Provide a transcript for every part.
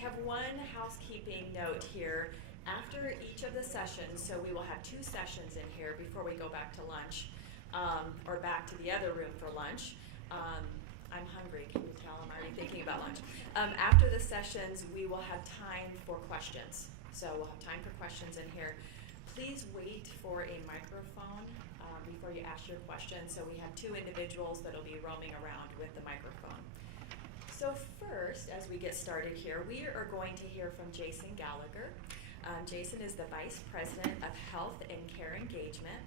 have one housekeeping note here. After each of the sessions, so we will have 2 sessions in here before we go back to lunch, or back to the other room for lunch. I'm hungry, can you tell? I'm already thinking about lunch. After the sessions, we will have time for questions. So we'll have time for questions in here. Please wait for a microphone before you ask your question. So we have 2 individuals that will be roaming around with the microphone. So first, as we get started here, we are going to hear from Jason Gallagher. Jason is the Vice President of Health and Care Engagement,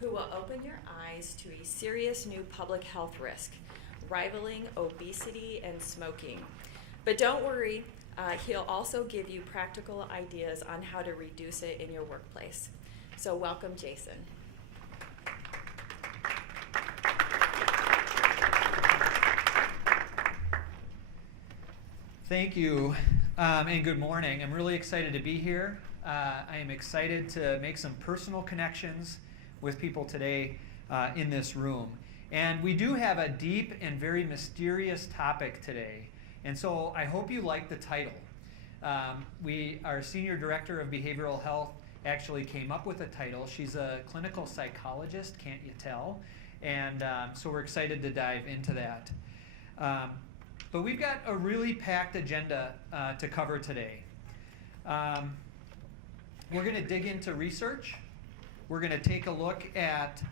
who will open your eyes to a serious new public health risk, rivaling obesity and smoking. But don't worry, he'll also give you practical ideas on how to reduce it in your workplace. So welcome, Jason. Thank you, and good morning. I'm really excited to be here. I am excited to make some personal connections with people today in this room. And we do have a deep and very mysterious topic today. And so I hope you like the title. Our Senior Director of Behavioral Health actually came up with a title. She's a clinical psychologist, can't you tell? And so we're excited to dive into that. But we've got a really packed agenda to cover today. We're going to dig into research. We're going to take a look at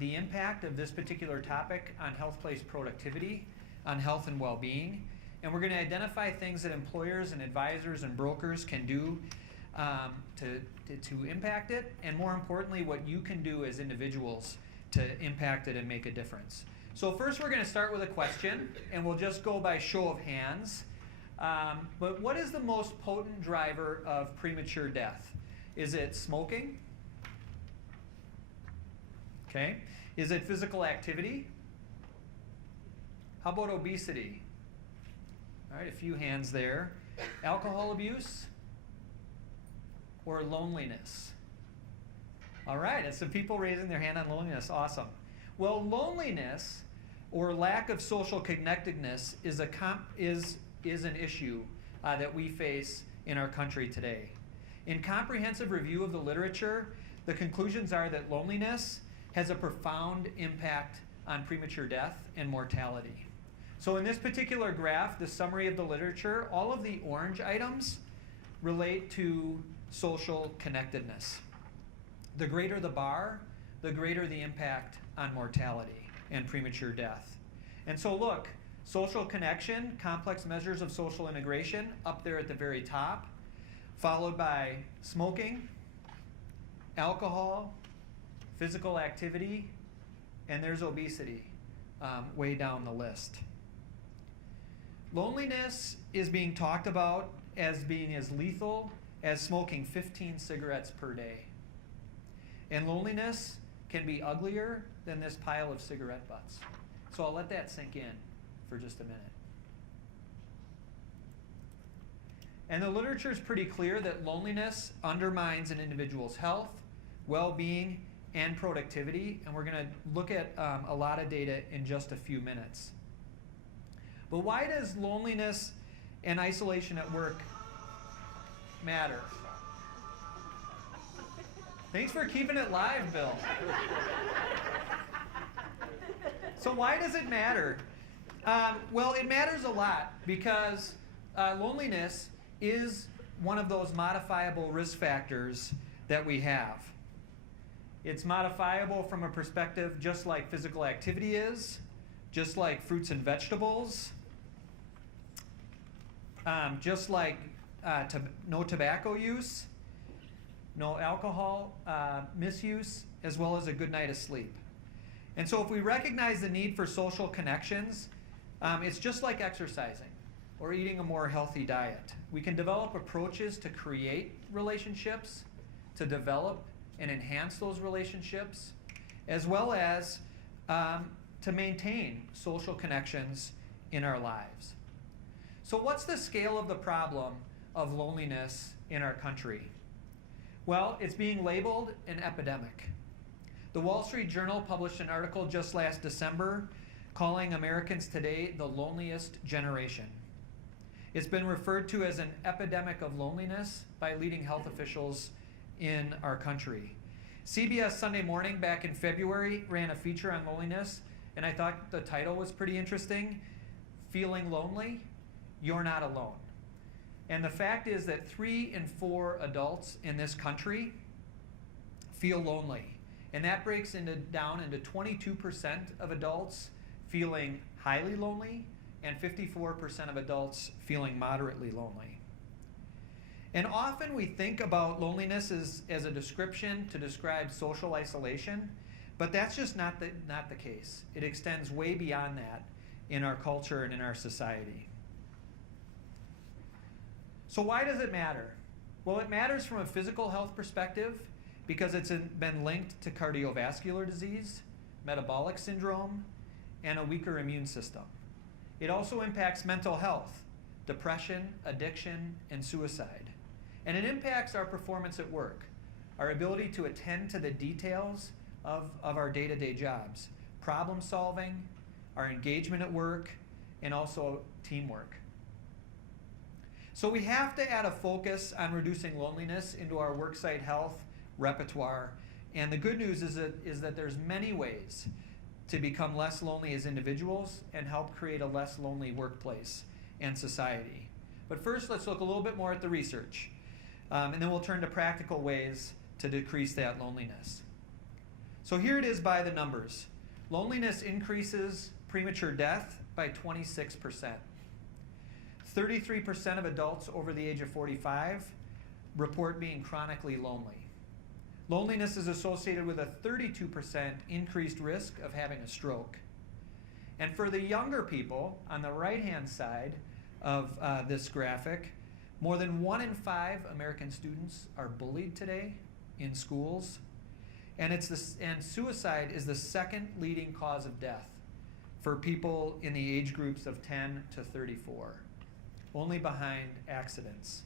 the impact of this particular topic on health-place productivity, on health and well-being. And we're going to identify things that employers and advisors and brokers can do to impact it, and more importantly, what you can do as individuals to impact it and make a difference. So first we're going to start with a question, and we'll just go by show of hands. But what is the most potent driver of premature death? Is it smoking? Okay. Is it physical activity? How about obesity? All right, a few hands there. Alcohol abuse? Or loneliness? All right, and some people raising their hand on loneliness. Awesome. Well, loneliness or lack of social connectedness is an issue that we face in our country today. In comprehensive review of the literature, the conclusions are that loneliness has a profound impact on premature death and mortality. So in this particular graph, the summary of the literature, all of the orange items relate to social connectedness. The greater the bar, the greater the impact on mortality and premature death. And so look, social connection, complex measures of social integration, up there at the very top, followed by smoking, alcohol, physical activity, and there's obesity way down the list. Loneliness is being talked about as being as lethal as smoking 15 cigarettes per day. And loneliness can be uglier than this pile of cigarette butts. So I'll let that sink in for just a minute. And the literature is pretty clear that loneliness undermines an individual's health, well-being, and productivity. And we're going to look at a lot of data in just a few minutes. But why does loneliness and isolation at work matter? Thanks for keeping it live, Bill. So why does it matter? Well, it matters a lot because loneliness is one of those modifiable risk factors that we have. It's modifiable from a perspective just like physical activity is, just like fruits and vegetables, just like no tobacco use, no alcohol misuse, as well as a good night of sleep. And so if we recognize the need for social connections, it's just like exercising or eating a more healthy diet. We can develop approaches to create relationships, to develop and enhance those relationships, as well as to maintain social connections in our lives. So what's the scale of the problem of loneliness in our country? Well, it's being labeled an epidemic. The Wall Street Journal published an article just last December calling Americans today the loneliest generation. It's been referred to as an epidemic of loneliness by leading health officials in our country. CBS Sunday Morning back in February ran a feature on loneliness, and I thought the title was pretty interesting. Feeling lonely? You're not alone. And the fact is that 3 in 4 adults in this country feel lonely. And that breaks down into 22% of adults feeling highly lonely and 54% of adults feeling moderately lonely. And often we think about loneliness as a description to describe social isolation, but that's just not the case. It extends way beyond that in our culture and in our society. So why does it matter? Well, it matters from a physical health perspective because it's been linked to cardiovascular disease, metabolic syndrome, and a weaker immune system. It also impacts mental health, depression, addiction, and suicide. And it impacts our performance at work, our ability to attend to the details of our day-to-day jobs, problem solving, our engagement at work, and also teamwork. So we have to add a focus on reducing loneliness into our worksite health repertoire. And the good news is that there's many ways to become less lonely as individuals and help create a less lonely workplace and society. But first, let's look a little bit more at the research. And then we'll turn to practical ways to decrease that loneliness. So here it is by the numbers. Loneliness increases premature death by 26%. 33% of adults over the age of 45 report being chronically lonely. Loneliness is associated with a 32% increased risk of having a stroke. And for the younger people, on the right-hand side of this graphic, more than 1 in 5 American students are bullied today in schools. And suicide is the second leading cause of death for people in the age groups of 10 to 34, only behind accidents.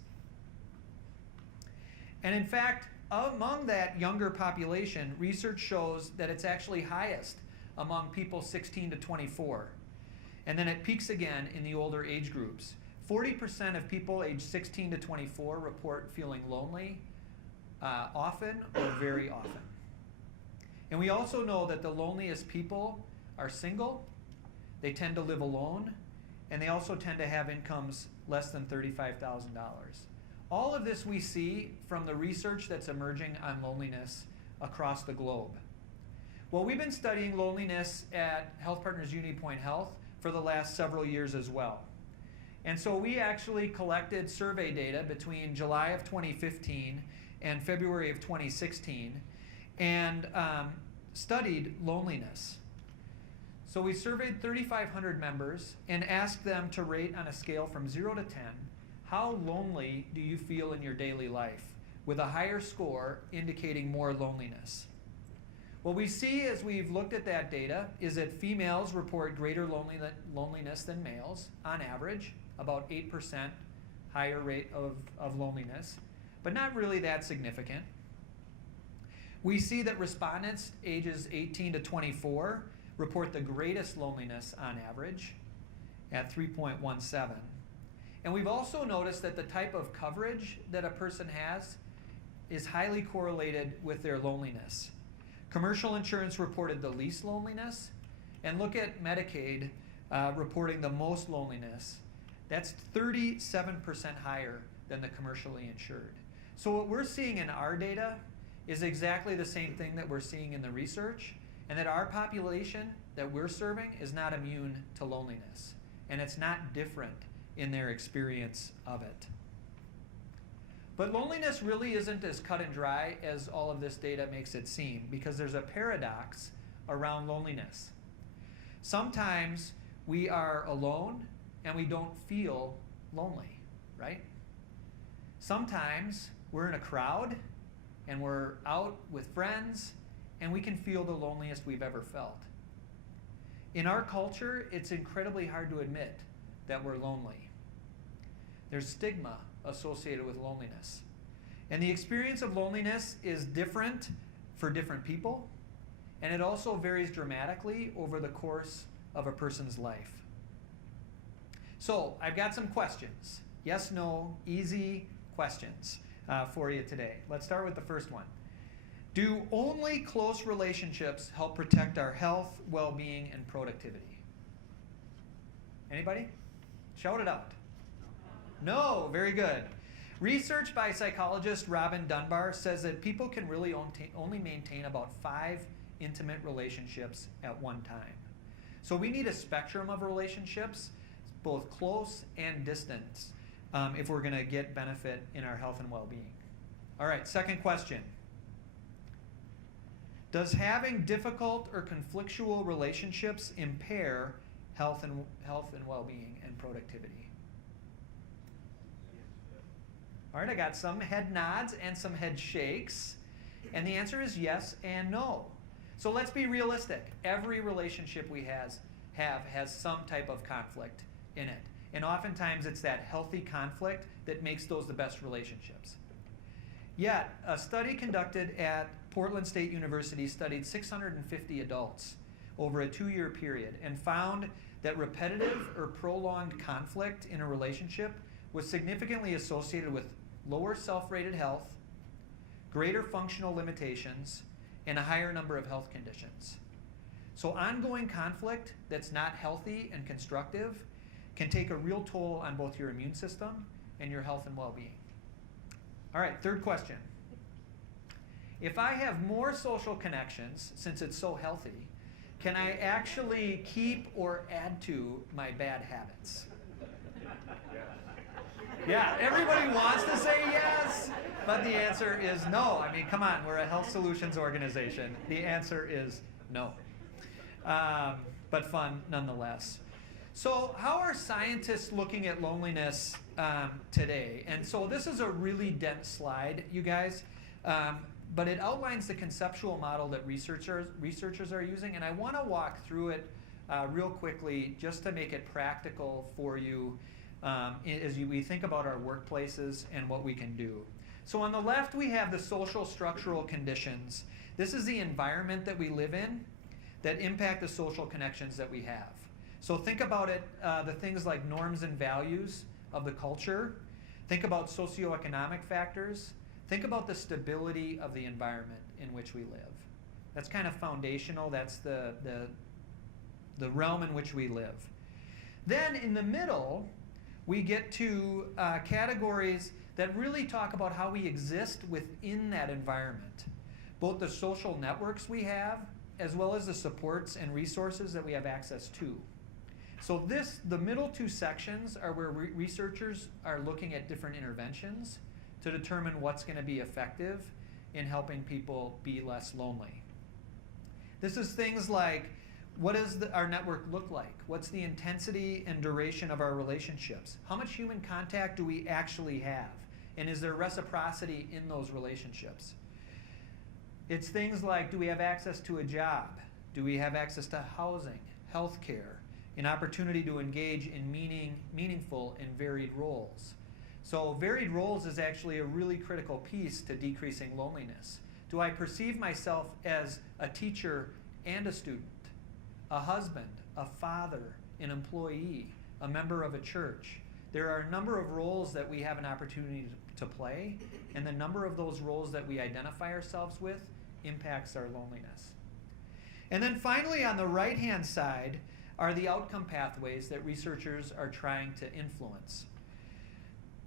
And in fact, among that younger population, research shows that it's actually highest among people 16 to 24. And then it peaks again in the older age groups. 40% of people aged 16 to 24 report feeling lonely often or very often. And we also know that the loneliest people are single, they tend to live alone, and they also tend to have incomes less than $35,000. All of this we see from the research that's emerging on loneliness across the globe. Well, we've been studying loneliness at HealthPartners UniPoint Health for the last several years as well. And so we actually collected survey data between July of 2015 and February of 2016 and studied loneliness. So we surveyed 3,500 members and asked them to rate on a scale from 0 to 10, how lonely do you feel in your daily life, with a higher score indicating more loneliness. What we see as we've looked at that data is that females report greater loneliness than males, on average, about 8% higher rate of loneliness, but not really that significant. We see that respondents ages 18 to 24 report the greatest loneliness on average at 3.17. And we've also noticed that the type of coverage that a person has is highly correlated with their loneliness. Commercial insurance reported the least loneliness, and look at Medicaid reporting the most loneliness. That's 37% higher than the commercially insured. So what we're seeing in our data is exactly the same thing that we're seeing in the research, and that our population that we're serving is not immune to loneliness, and it's not different in their experience of it. But loneliness really isn't as cut and dry as all of this data makes it seem, because there's a paradox around loneliness. Sometimes we are alone and we don't feel lonely, right? Sometimes we're in a crowd and we're out with friends and we can feel the loneliest we've ever felt. In our culture, it's incredibly hard to admit that we're lonely. There's stigma associated with loneliness. And the experience of loneliness is different for different people, and it also varies dramatically over the course of a person's life. So I've got some questions. Yes, no, easy questions for you today. Let's start with the first one. Do only close relationships help protect our health, well-being, and productivity? Anybody? Shout it out. No, very good. Research by psychologist Robin Dunbar says that people can really only maintain about 5 intimate relationships at one time. So we need a spectrum of relationships, both close and distant, if we're going to get benefit in our health and well-being. All right, second question. Does having difficult or conflictual relationships impair health and well-being and productivity? All right, I got some head nods and some head shakes. And the answer is yes and no. So let's be realistic. Every relationship we have has some type of conflict in it. And oftentimes it's that healthy conflict that makes those the best relationships. Yet, a study conducted at Portland State University studied 650 adults over a 2-year period and found that repetitive or prolonged conflict in a relationship was significantly associated with lower self-rated health, greater functional limitations, and a higher number of health conditions. So ongoing conflict that's not healthy and constructive can take a real toll on both your immune system and your health and well-being. All right, third question. If I have more social connections, since it's so healthy, can I actually keep or add to my bad habits? Yeah, everybody wants to say yes, but the answer is no. I mean, come on, we're a health solutions organization. The answer is no. But fun nonetheless. So how are scientists looking at loneliness today? And so this is a really dense slide, you guys, but it outlines the conceptual model that researchers are using, and I want to walk through it real quickly just to make it practical for you as we think about our workplaces and what we can do. So on the left, we have the social structural conditions. This is the environment that we live in that impact the social connections that we have. So think about it, the things like norms and values of the culture. Think about socioeconomic factors. Think about the stability of the environment in which we live. That's kind of foundational. That's the realm in which we live. Then in the middle, we get to categories that really talk about how we exist within that environment. Both the social networks we have, as well as the supports and resources that we have access to. So the middle two sections are where researchers are looking at different interventions to determine what's going to be effective in helping people be less lonely. This is things like, what does our network look like? What's the intensity and duration of our relationships? How much human contact do we actually have? And is there reciprocity in those relationships? It's things like, do we have access to a job? Do we have access to housing, health care, an opportunity to engage in meaningful and varied roles? So varied roles is actually a really critical piece to decreasing loneliness. Do I perceive myself as a teacher and a student, a husband, a father, an employee, a member of a church? There are a number of roles that we have an opportunity to play, and the number of those roles that we identify ourselves with impacts our loneliness. And then finally, on the right-hand side are the outcome pathways that researchers are trying to influence.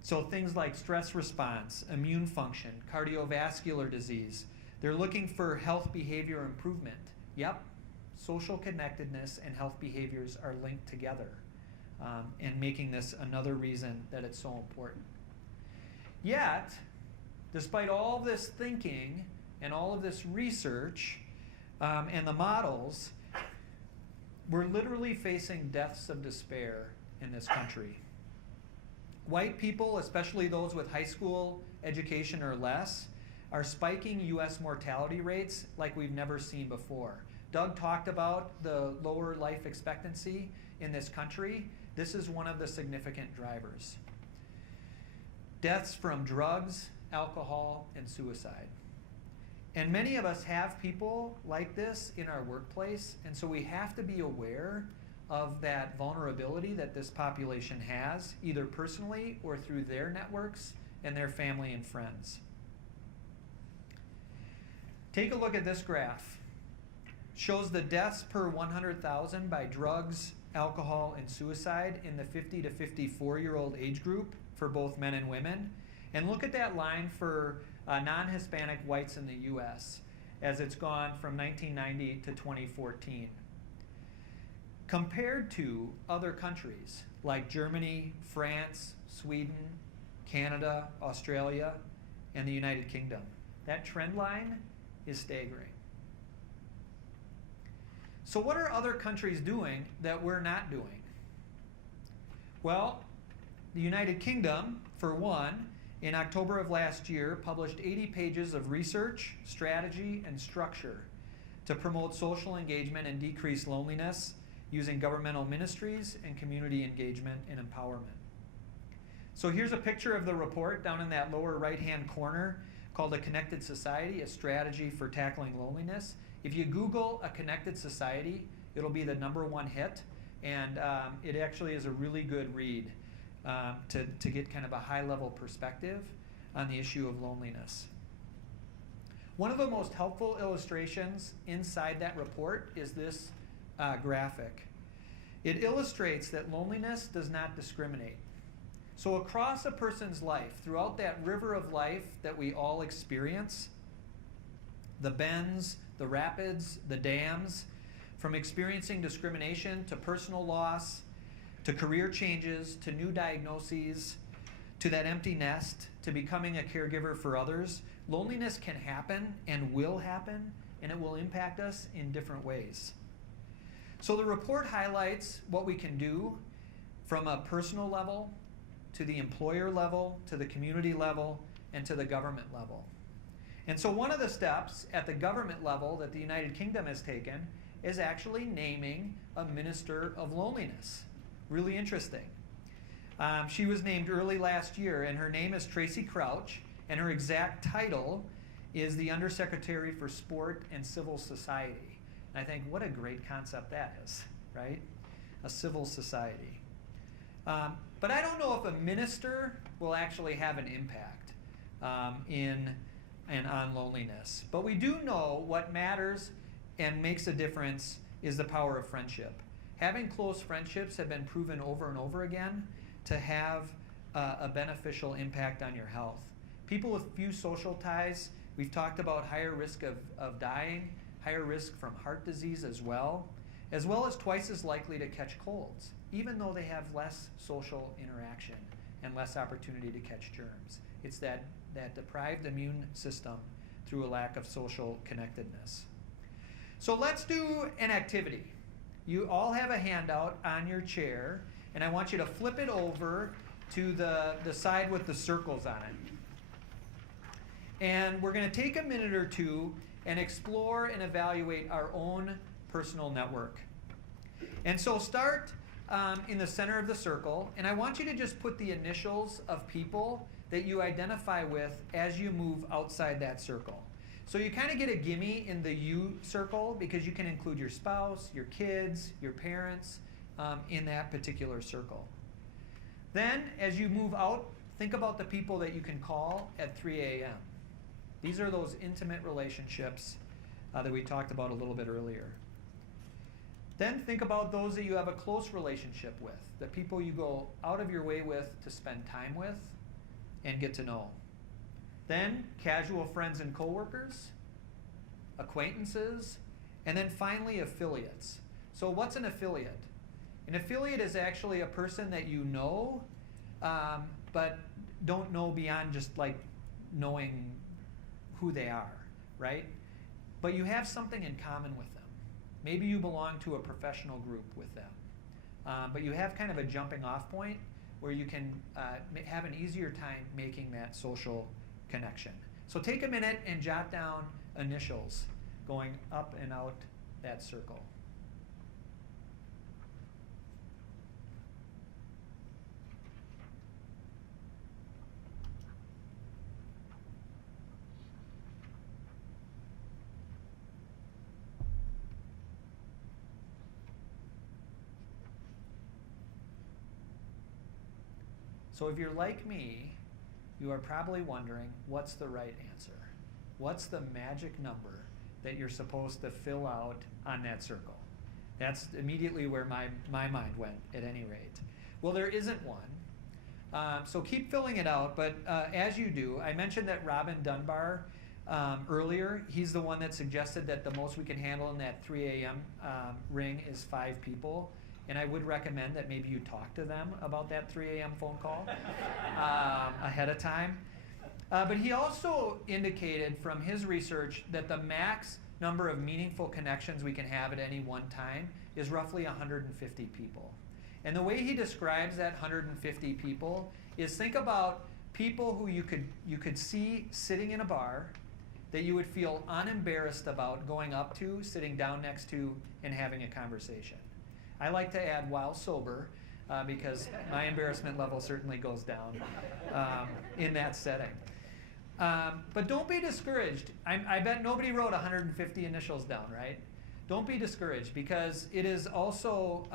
So things like stress response, immune function, cardiovascular disease. They're looking for health behavior improvement. Yep, social connectedness and health behaviors are linked together, and making this another reason that it's so important. Yet, despite all this thinking and all of this research and the models, we're literally facing deaths of despair in this country. White people, especially those with high school education or less, are spiking U.S. mortality rates like we've never seen before. Doug talked about the lower life expectancy in this country. This is one of the significant drivers. Deaths from drugs, alcohol, and suicide. And many of us have people like this in our workplace, and so we have to be aware of that vulnerability that this population has, either personally or through their networks and their family and friends. Take a look at this graph. Shows the deaths per 100,000 by drugs, alcohol, and suicide in the 50 to 54-year-old age group for both men and women. And look at that line for non-Hispanic whites in the US as it's gone from 1990 to 2014. Compared to other countries like Germany, France, Sweden, Canada, Australia, and the United Kingdom, that trend line is staggering. So what are other countries doing that we're not doing? Well, the United Kingdom, for one, in October of last year, published 80 pages of research, strategy, and structure to promote social engagement and decrease loneliness using governmental ministries and community engagement and empowerment. So here's a picture of the report down in that lower right-hand corner called A Connected Society, a Strategy for Tackling Loneliness. If you Google A Connected Society, it'll be the #1 hit, and it actually is a really good read to get kind of a high-level perspective on the issue of loneliness. One of the most helpful illustrations inside that report is this graphic. It illustrates that loneliness does not discriminate. So across a person's life, throughout that river of life that we all experience, the bends, the rapids, the dams, from experiencing discrimination to personal loss, to career changes, to new diagnoses, to that empty nest, to becoming a caregiver for others, loneliness can happen and will happen, and it will impact us in different ways. So the report highlights what we can do from a personal level, to the employer level, to the community level, and to the government level. And so one of the steps at the government level that the United Kingdom has taken is actually naming a minister of loneliness. Really interesting. She was named early last year, and her name is Tracy Crouch, and her exact title is the Undersecretary for Sport and Civil Society. And I think what a great concept that is, right? A civil society. But I don't know if a minister will actually have an impact on loneliness. But we do know what matters and makes a difference is the power of friendship. Having close friendships have been proven over and over again to have a beneficial impact on your health. People with few social ties, we've talked about higher risk of dying, higher risk from heart disease as well as twice as likely to catch colds, even though they have less social interaction and less opportunity to catch germs. It's that deprived immune system through a lack of social connectedness. So let's do an activity. You all have a handout on your chair, and I want you to flip it over to the side with the circles on it. And we're going to take a minute or two and explore and evaluate our own personal network. And so start in the center of the circle, and I want you to just put the initials of people that you identify with as you move outside that circle. So you kind of get a gimme in the you circle because you can include your spouse, your kids, your parents in that particular circle. Then as you move out, think about the people that you can call at 3 a.m. These are those intimate relationships that we talked about a little bit earlier. Then think about those that you have a close relationship with, the people you go out of your way with to spend time with and get to know. Then casual friends and coworkers, acquaintances, and then finally affiliates. So what's an affiliate? An affiliate is actually a person that you know, but don't know beyond just like knowing who they are, right? But you have something in common with them. Maybe you belong to a professional group with them, but you have kind of a jumping off point where you can have an easier time making that social connection. So take a minute and jot down initials going up and out that circle. So if you're like me, you are probably wondering, what's the right answer? What's the magic number that you're supposed to fill out on that circle? That's immediately where my mind went, at any rate. Well, there isn't one. So keep filling it out, but as you do, I mentioned that Robin Dunbar earlier. He's the one that suggested that the most we can handle in that 3 a.m. Ring is 5 people. And I would recommend that maybe you talk to them about that 3 a.m. phone call ahead of time. But he also indicated from his research that the max number of meaningful connections we can have at any one time is roughly 150 people. And the way he describes that 150 people is, think about people who you could see sitting in a bar that you would feel unembarrassed about going up to, sitting down next to, and having a conversation. I like to add while sober, because my embarrassment level certainly goes down in that setting. But don't be discouraged. I bet nobody wrote 150 initials down, right? Don't be discouraged, because it is also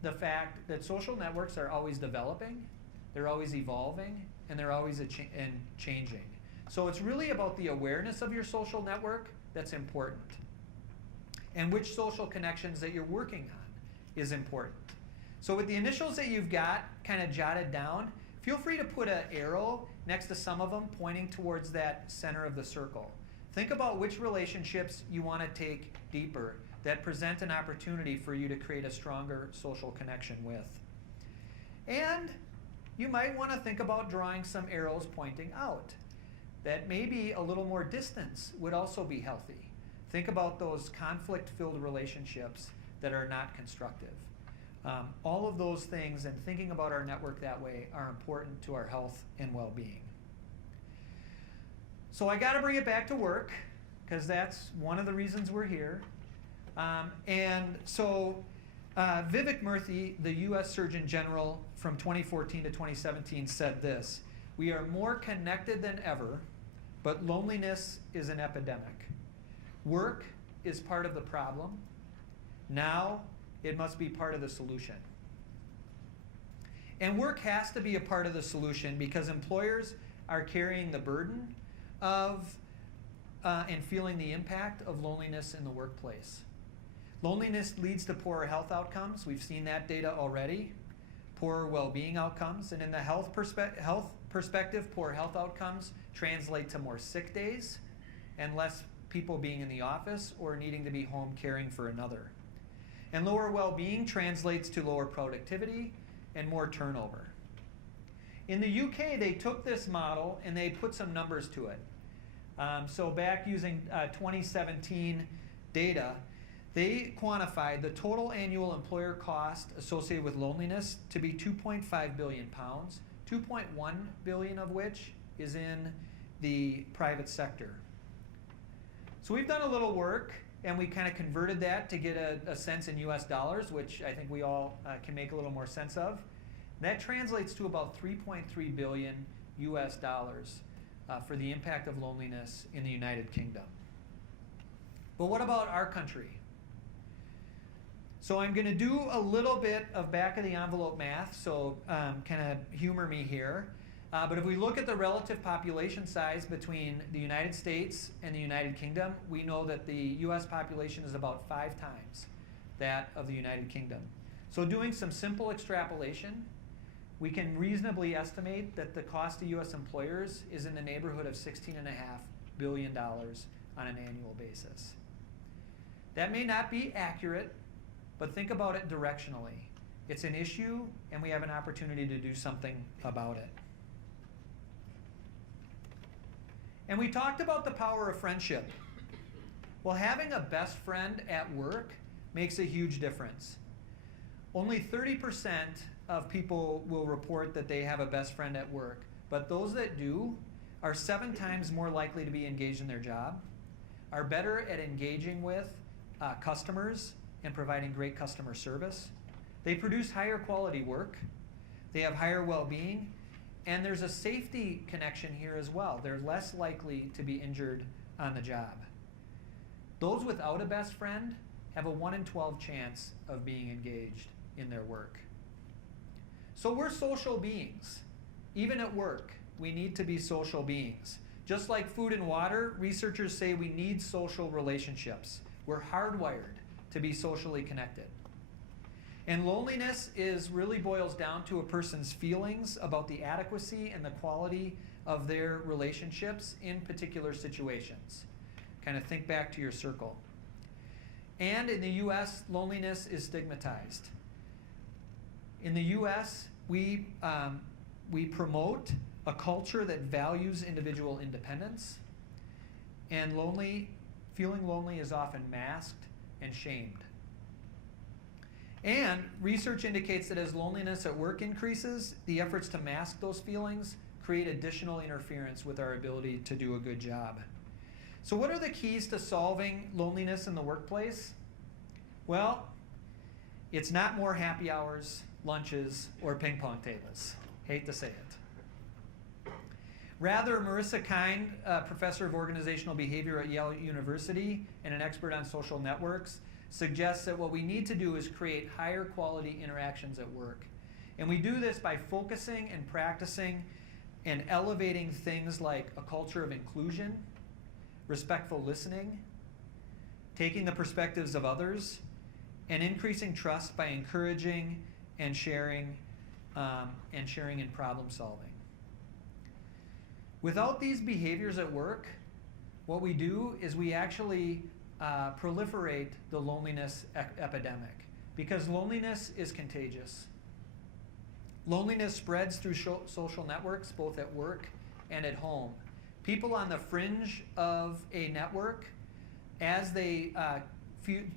the fact that social networks are always developing, they're always evolving, and they're always changing. So it's really about the awareness of your social network that's important, and which social connections that you're working on is important. So with the initials that you've got kind of jotted down, feel free to put an arrow next to some of them pointing towards that center of the circle. Think about which relationships you want to take deeper that present an opportunity for you to create a stronger social connection with. And you might want to think about drawing some arrows pointing out, that maybe a little more distance would also be healthy. Think about those conflict-filled relationships that are not constructive. All of those things, and thinking about our network that way, are important to our health and well-being. So I got to bring it back to work, because that's one of the reasons we're here. And so Vivek Murthy, the US Surgeon General from 2014 to 2017, said this: "We are more connected than ever, but loneliness is an epidemic. Work is part of the problem. Now it must be part of the solution." And work has to be a part of the solution, because employers are carrying the burden of and feeling the impact of loneliness in the workplace. Loneliness leads to poorer health outcomes. We've seen that data already. Poorer well-being outcomes. And in the health perspective, poor health outcomes translate to more sick days and less people being in the office or needing to be home caring for another. And lower well-being translates to lower productivity and more turnover. In the UK, they took this model and they put some numbers to it. So back using 2017 data, they quantified the total annual employer cost associated with loneliness to be £2.5 billion, 2.1 billion of which is in the private sector. So we've done a little work, and we kind of converted that to get a sense in US dollars, which I think we all can make a little more sense of. That translates to about 3.3 billion US dollars for the impact of loneliness in the United Kingdom. But what about our country? So I'm going to do a little bit of back of the envelope math, so kind of humor me here. But if we look at the relative population size between the United States and the United Kingdom, we know that the US population is about 5 times that of the United Kingdom. So doing some simple extrapolation, we can reasonably estimate that the cost to US employers is in the neighborhood of $16.5 billion on an annual basis. That may not be accurate, but think about it directionally. It's an issue, and we have an opportunity to do something about it. And we talked about the power of friendship. Well, having a best friend at work makes a huge difference. Only 30% of people will report that they have a best friend at work, but those that do are 7 times more likely to be engaged in their job, are better at engaging with customers and providing great customer service. They produce higher quality work. They have higher well-being. And there's a safety connection here as well. They're less likely to be injured on the job. Those without a best friend have a 1 in 12 chance of being engaged in their work. So we're social beings. Even at work, we need to be social beings. Just like food and water, researchers say we need social relationships. We're hardwired to be socially connected. And loneliness really boils down to a person's feelings about the adequacy and the quality of their relationships in particular situations. Kind of think back to your circle. And in the US, loneliness is stigmatized. In the US, we promote a culture that values individual independence, and feeling lonely is often masked and shamed. And research indicates that as loneliness at work increases, the efforts to mask those feelings create additional interference with our ability to do a good job. So what are the keys to solving loneliness in the workplace? Well, it's not more happy hours, lunches, or ping pong tables. Hate to say it. Rather, Marissa Kind, a professor of organizational behavior at Yale University and an expert on social networks, suggests that what we need to do is create higher quality interactions at work. And we do this by focusing and practicing and elevating things like a culture of inclusion, respectful listening, taking the perspectives of others, and increasing trust by encouraging and sharing in problem solving. Without these behaviors at work, what we do is we actually proliferate the loneliness epidemic, because loneliness is contagious. Loneliness spreads through social networks, both at work and at home. People on the fringe of a network, as they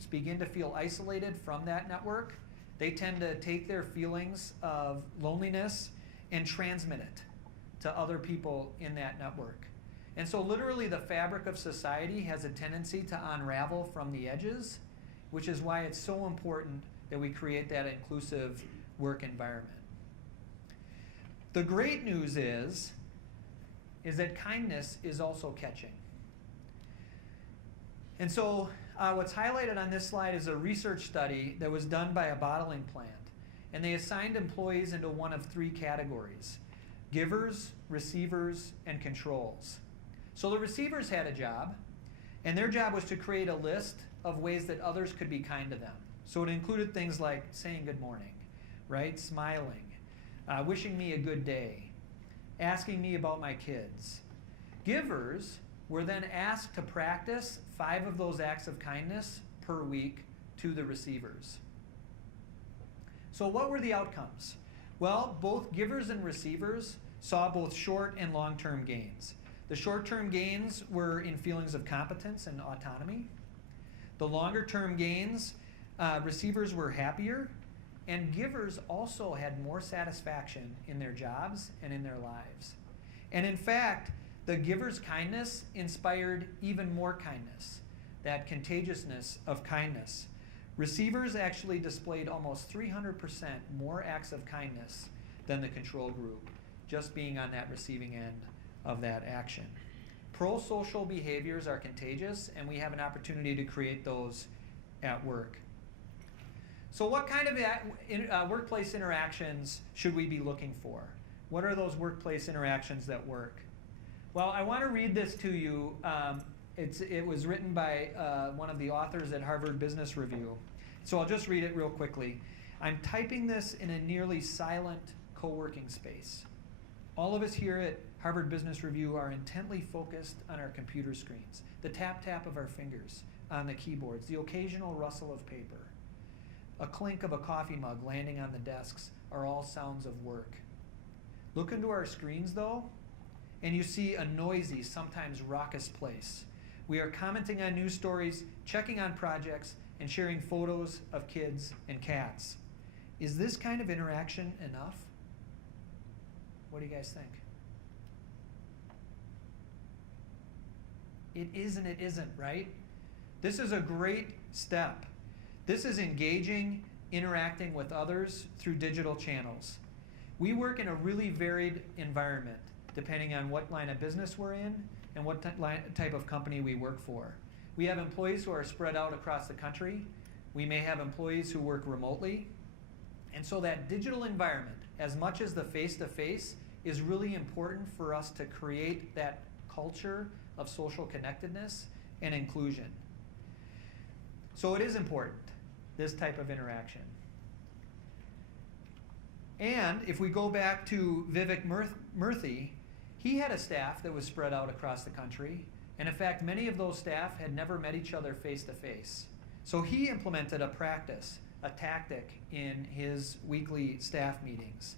begin to feel isolated from that network, they tend to take their feelings of loneliness and transmit it to other people in that network. And so literally the fabric of society has a tendency to unravel from the edges, which is why it's so important that we create that inclusive work environment. The great news is that kindness is also catching. And so what's highlighted on this slide is a research study that was done by a bottling plant. And they assigned employees into one of three categories: givers, receivers, and controls. So the receivers had a job, and their job was to create a list of ways that others could be kind to them. So it included things like saying good morning, right? Smiling, wishing me a good day, asking me about my kids. Givers were then asked to practice 5 of those acts of kindness per week to the receivers. So what were the outcomes? Well, both givers and receivers saw both short and long-term gains. The short-term gains were in feelings of competence and autonomy. The longer-term gains, receivers were happier, and givers also had more satisfaction in their jobs and in their lives. And in fact, the giver's kindness inspired even more kindness, that contagiousness of kindness. Receivers actually displayed almost 300% more acts of kindness than the control group, just being on that receiving end of that action. Pro-social behaviors are contagious, and we have an opportunity to create those at work. So what kind of workplace interactions should we be looking for? What are those workplace interactions that work? Well, I want to read this to you. It was written by one of the authors at Harvard Business Review. So I'll just read it real quickly. I'm typing this in a nearly silent co-working space. All of us here at Harvard Business Review are intently focused on our computer screens, the tap-tap of our fingers on the keyboards, the occasional rustle of paper, a clink of a coffee mug landing on the desks are all sounds of work. Look into our screens, though, and you see a noisy, sometimes raucous place. We are commenting on news stories, checking on projects, and sharing photos of kids and cats. Is this kind of interaction enough? What do you guys think? It is and it isn't, right? This is a great step. This is engaging, interacting with others through digital channels. We work in a really varied environment, depending on what line of business we're in and what type of company we work for. We have employees who are spread out across the country. We may have employees who work remotely. And so that digital environment, as much as the face-to-face, is really important for us to create that culture of social connectedness and inclusion. So it is important, this type of interaction. And if we go back to Vivek Murthy, he had a staff that was spread out across the country. And in fact, many of those staff had never met each other face to face. So he implemented a practice, a tactic in his weekly staff meetings,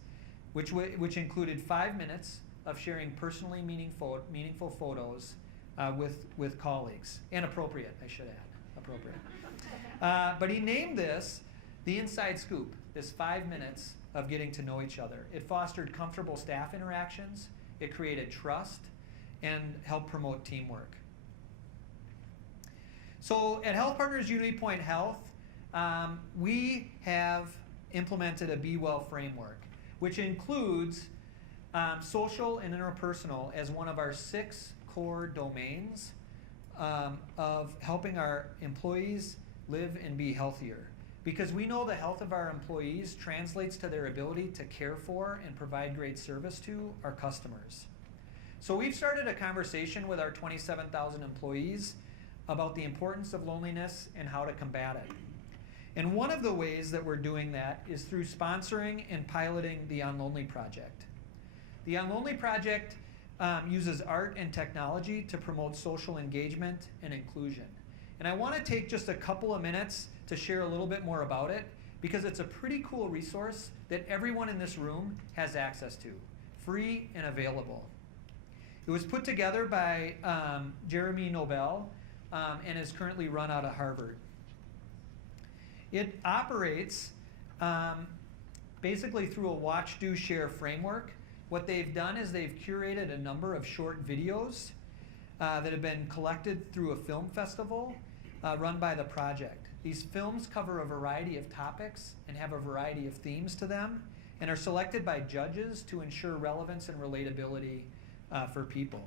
which included 5 minutes of sharing personally meaningful photos with colleagues. And appropriate, I should add, appropriate. But he named this the inside scoop, this 5 minutes of getting to know each other. It fostered comfortable staff interactions, it created trust, and helped promote teamwork. So at HealthPartners Unity Point Health, we have implemented a Be Well framework, which includes social and interpersonal as one of our 6 core domains of helping our employees live and be healthier. Because we know the health of our employees translates to their ability to care for and provide great service to our customers. So we've started a conversation with our 27,000 employees about the importance of loneliness and how to combat it. And one of the ways that we're doing that is through sponsoring and piloting the Unlonely Project. The Unlonely Project uses art and technology to promote social engagement and inclusion. And I want to take just a couple of minutes to share a little bit more about it, because it's a pretty cool resource that everyone in this room has access to, free and available. It was put together by Jeremy Nobel and is currently run out of Harvard. It operates basically through a watch, do, share framework. What they've done is they've curated a number of short videos that have been collected through a film festival run by the project. These films cover a variety of topics and have a variety of themes to them, and are selected by judges to ensure relevance and relatability for people.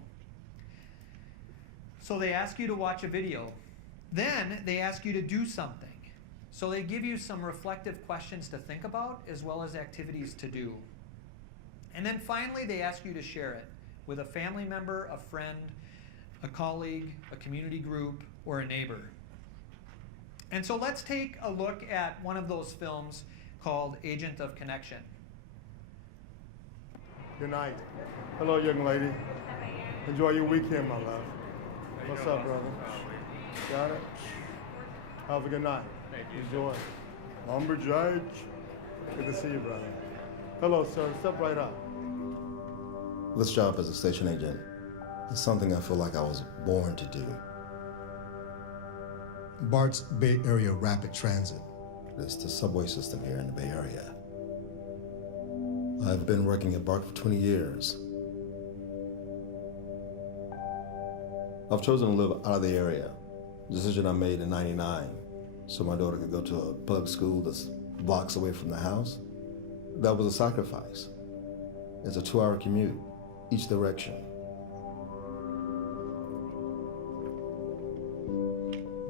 So they ask you to watch a video. Then they ask you to do something. So they give you some reflective questions to think about, as well as activities to do. And then finally, they ask you to share it with a family member, a friend, a colleague, a community group, or a neighbor. And so let's take a look at one of those films called Agent of Connection. Good night. Hello, young lady. Enjoy your weekend, my love. What's up, brother? Got it? Have a good night. Thank you. Enjoy. Lumberjack. Good to see you, brother. Hello, sir. Step right up. This job as a station agent is something I feel like I was born to do. BART's Bay Area Rapid Transit. It's the subway system here in the Bay Area. I've been working at BART for 20 years. I've chosen to live out of the area. A decision I made in '99 so my daughter could go to a public school that's blocks away from the house. That was a sacrifice. It's a 2-hour commute, each direction.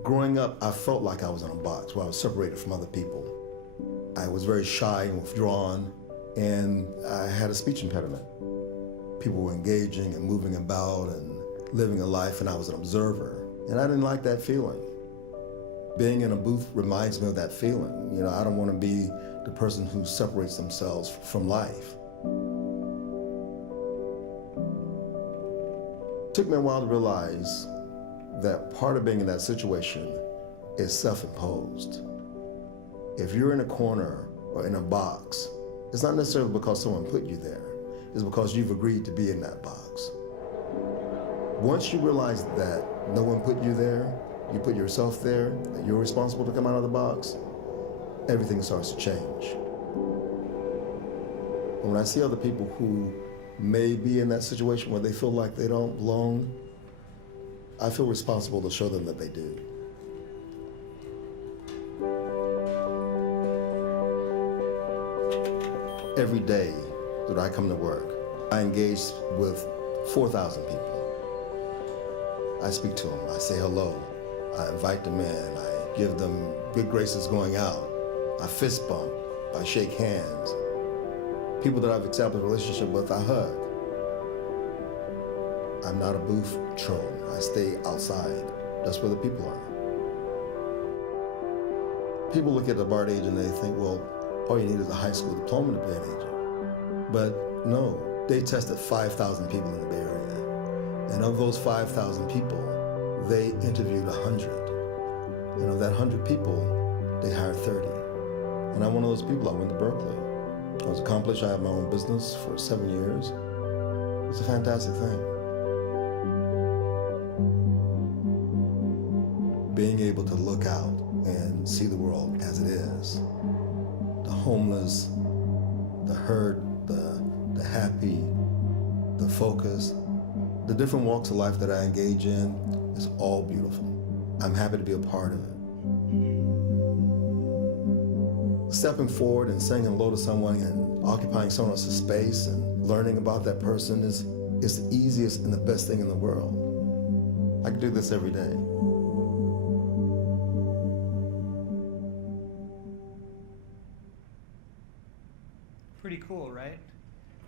Growing up, I felt like I was in a box where I was separated from other people. I was very shy and withdrawn, and I had a speech impediment. People were engaging and moving about and living a life, and I was an observer, and I didn't like that feeling. Being in a booth reminds me of that feeling. You know, I don't want to be the person who separates themselves from life. It took me a while to realize that part of being in that situation is self-imposed. If you're in a corner or in a box, it's not necessarily because someone put you there, it's because you've agreed to be in that box. Once you realize that no one put you there, you put yourself there, that you're responsible to come out of the box, everything starts to change. And when I see other people who may be in that situation where they feel like they don't belong, I feel responsible to show them that they do. Every day that I come to work, I engage with 4,000 people. I speak to them, I say hello, I invite them in, I give them good graces going out, I fist bump, I shake hands. People that I've established a relationship with, I hug. I'm not a booth troll. I stay outside. That's where the people are. People look at the BART agent and they think, well, all you need is a high school diploma to be an agent. But no, they tested 5,000 people in the Bay Area. And of those 5,000 people, they interviewed 100. And of that 100 people, they hired 30. And I'm one of those people. I went to Berkeley. I was accomplished. I had my own business for 7 years. It's a fantastic thing. Being able to look out and see the world as it is. The homeless, the hurt, the happy, the focus, the different walks of life that I engage in is all beautiful. I'm happy to be a part of it. Stepping forward and saying hello to someone and occupying someone else's space and learning about that person is the easiest and the best thing in the world. I can do this every day. Pretty cool, right?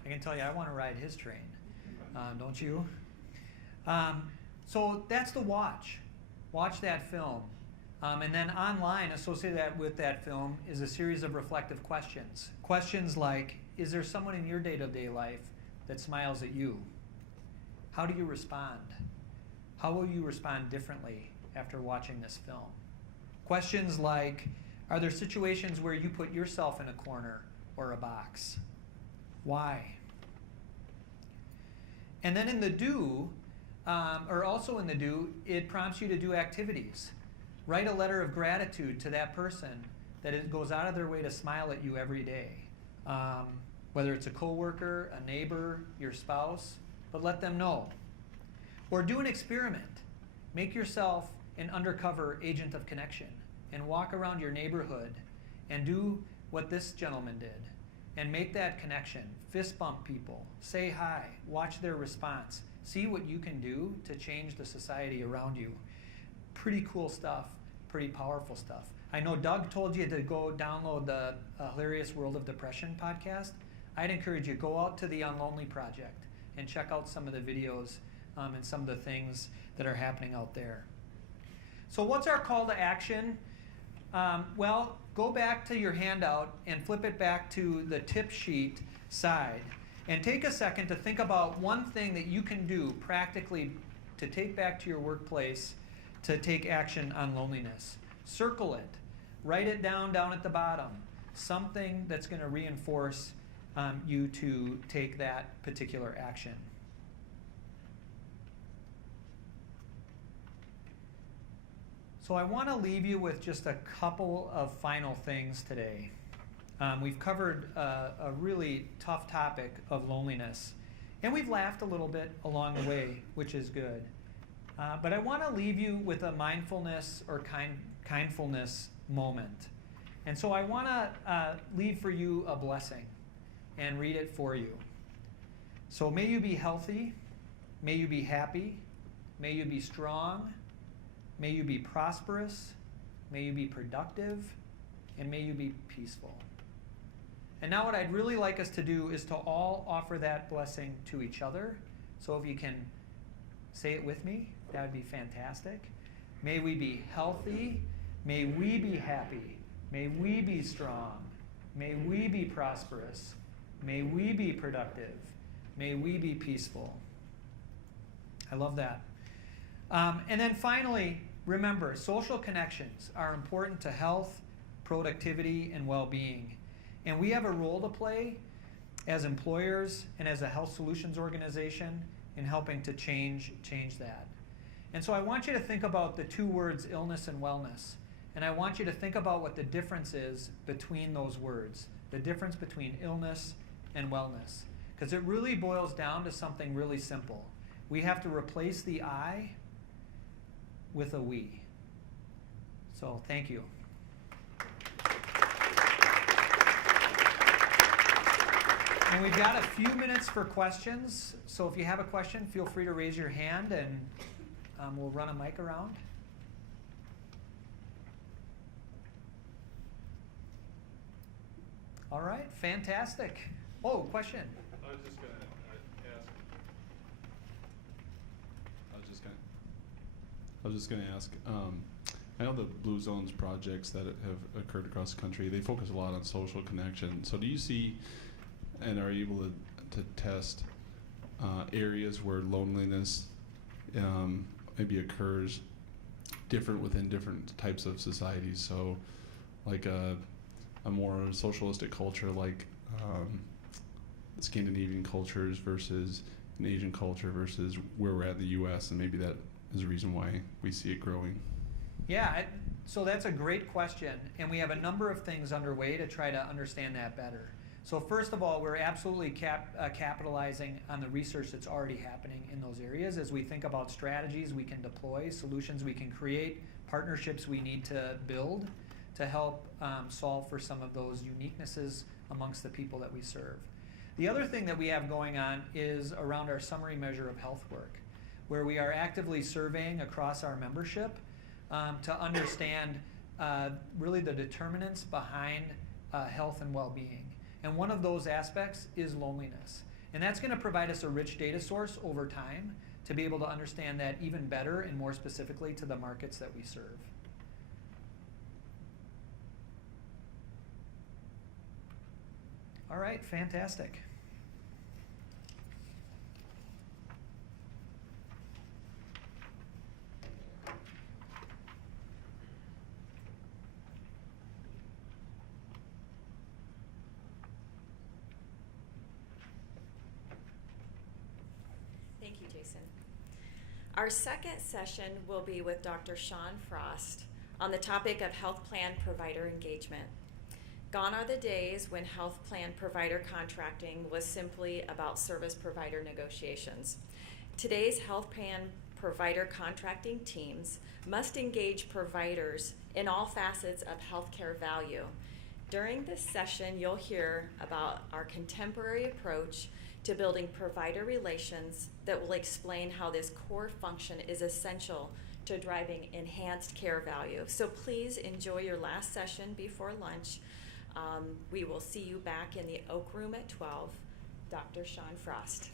I can tell you, I want to ride his train. Don't you? So that's the watch. Watch that film. And then online, associated with that film, is a series of reflective questions. Questions like, is there someone in your day-to-day life that smiles at you? How do you respond? How will you respond differently after watching this film? Questions like, are there situations where you put yourself in a corner or a box? Why? And then in the do, also in the do, it prompts you to do activities. Write a letter of gratitude to that person that goes out of their way to smile at you every day. Whether it's a coworker, a neighbor, your spouse, but let them know. Or do an experiment. Make yourself an undercover agent of connection and walk around your neighborhood and do what this gentleman did and make that connection. Fist bump people, say hi, watch their response. See what you can do to change the society around you. Pretty cool stuff, pretty powerful stuff. I know Doug told you to go download the Hilarious World of Depression podcast. I'd encourage you, go out to the Unlonely Project and check out some of the videos and some of the things that are happening out there. So what's our call to action? Well, go back to your handout and flip it back to the tip sheet side and take a second to think about one thing that you can do practically to take back to your workplace to take action on loneliness. Circle it. Write it down at the bottom. Something that's going to reinforce you to take that particular action. So I want to leave you with just a couple of final things today. We've covered a really tough topic of loneliness, and we've laughed a little bit along the way, which is good. But I want to leave you with a mindfulness or kindfulness moment. And so I want to leave for you a blessing and read it for you. So may you be healthy, may you be happy, may you be strong, may you be prosperous, may you be productive, and may you be peaceful. And now what I'd really like us to do is to all offer that blessing to each other. So if you can say it with me, that would be fantastic. May we be healthy, may we be happy, may we be strong, may we be prosperous, may we be productive, may we be peaceful. I love that. And then finally, remember, social connections are important to health, productivity, and well-being. And we have a role to play as employers and as a health solutions organization in helping to change that. And so I want you to think about the two words illness and wellness. And I want you to think about what the difference is between those words, the difference between illness and wellness. Because it really boils down to something really simple. We have to replace the I with a we. So thank you. And we've got a few minutes for questions. So if you have a question, feel free to raise your hand and we'll run a mic around. All right, fantastic. Oh, question. I was just gonna ask. I was just gonna ask. I know the Blue Zones projects that have occurred across the country, they focus a lot on social connection. So do you see, and are you able to test areas where loneliness maybe occurs different within different types of societies? So like a more socialistic culture like Scandinavian cultures versus an Asian culture versus where we're at in the US, and maybe that is a reason why we see it growing. Yeah, so that's a great question, and we have a number of things underway to try to understand that better. So first of all, we're absolutely capitalizing on the research that's already happening in those areas as we think about strategies we can deploy, solutions we can create, partnerships we need to build to help solve for some of those uniquenesses amongst the people that we serve. The other thing that we have going on is around our summary measure of health work, where we are actively surveying across our membership to understand really the determinants behind health and well-being. And one of those aspects is loneliness. And that's going to provide us a rich data source over time to be able to understand that even better and more specifically to the markets that we serve. All right, fantastic. Thank you, Jason. Our second session will be with Dr. Sean Frost on the topic of health plan provider engagement. Gone are the days when health plan provider contracting was simply about service provider negotiations. Today's health plan provider contracting teams must engage providers in all facets of healthcare value. During this session, you'll hear about our contemporary approach to building provider relations that will explain how this core function is essential to driving enhanced care value. So please enjoy your last session before lunch. We will see you back in the Oak Room at 12. Dr. Sean Frost.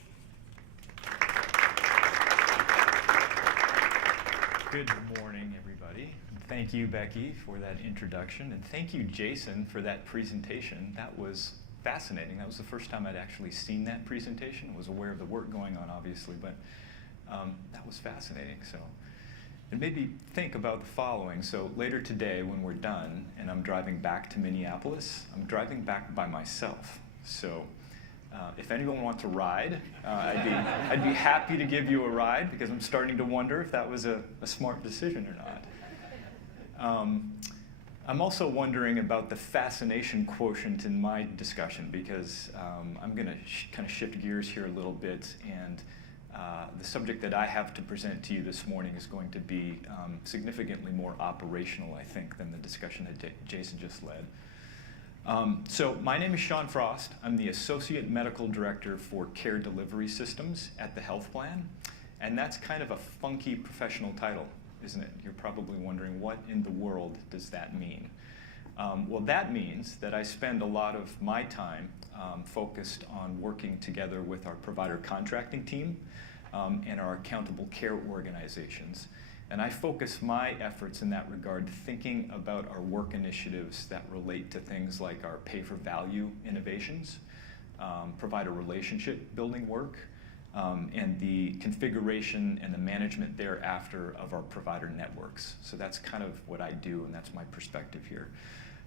Good morning, everybody. Thank you, Becky, for that introduction, and thank you, Jason, for that presentation. That was fascinating. That was the first time I'd actually seen that presentation. I was aware of the work going on, obviously, but that was fascinating. So it made me think about the following. So later today, when we're done, and I'm driving back to Minneapolis, I'm driving back by myself. So if anyone wants a ride, I'd be happy to give you a ride, because I'm starting to wonder if that was a smart decision or not. I'm also wondering about the fascination quotient in my discussion, because I'm going to kind of shift gears here a little bit, and the subject that I have to present to you this morning is going to be significantly more operational, I think, than the discussion that Jason just led. So my name is Sean Frost. I'm the Associate Medical Director for Care Delivery Systems at the Health Plan, and that's kind of a funky professional title, isn't it? You're probably wondering, what in the world does that mean? Well, that means that I spend a lot of my time focused on working together with our provider contracting team and our accountable care organizations. And I focus my efforts in that regard thinking about our work initiatives that relate to things like our pay-for-value innovations, provider relationship building work, and the configuration and the management thereafter of our provider networks. So that's kind of what I do, and that's my perspective here.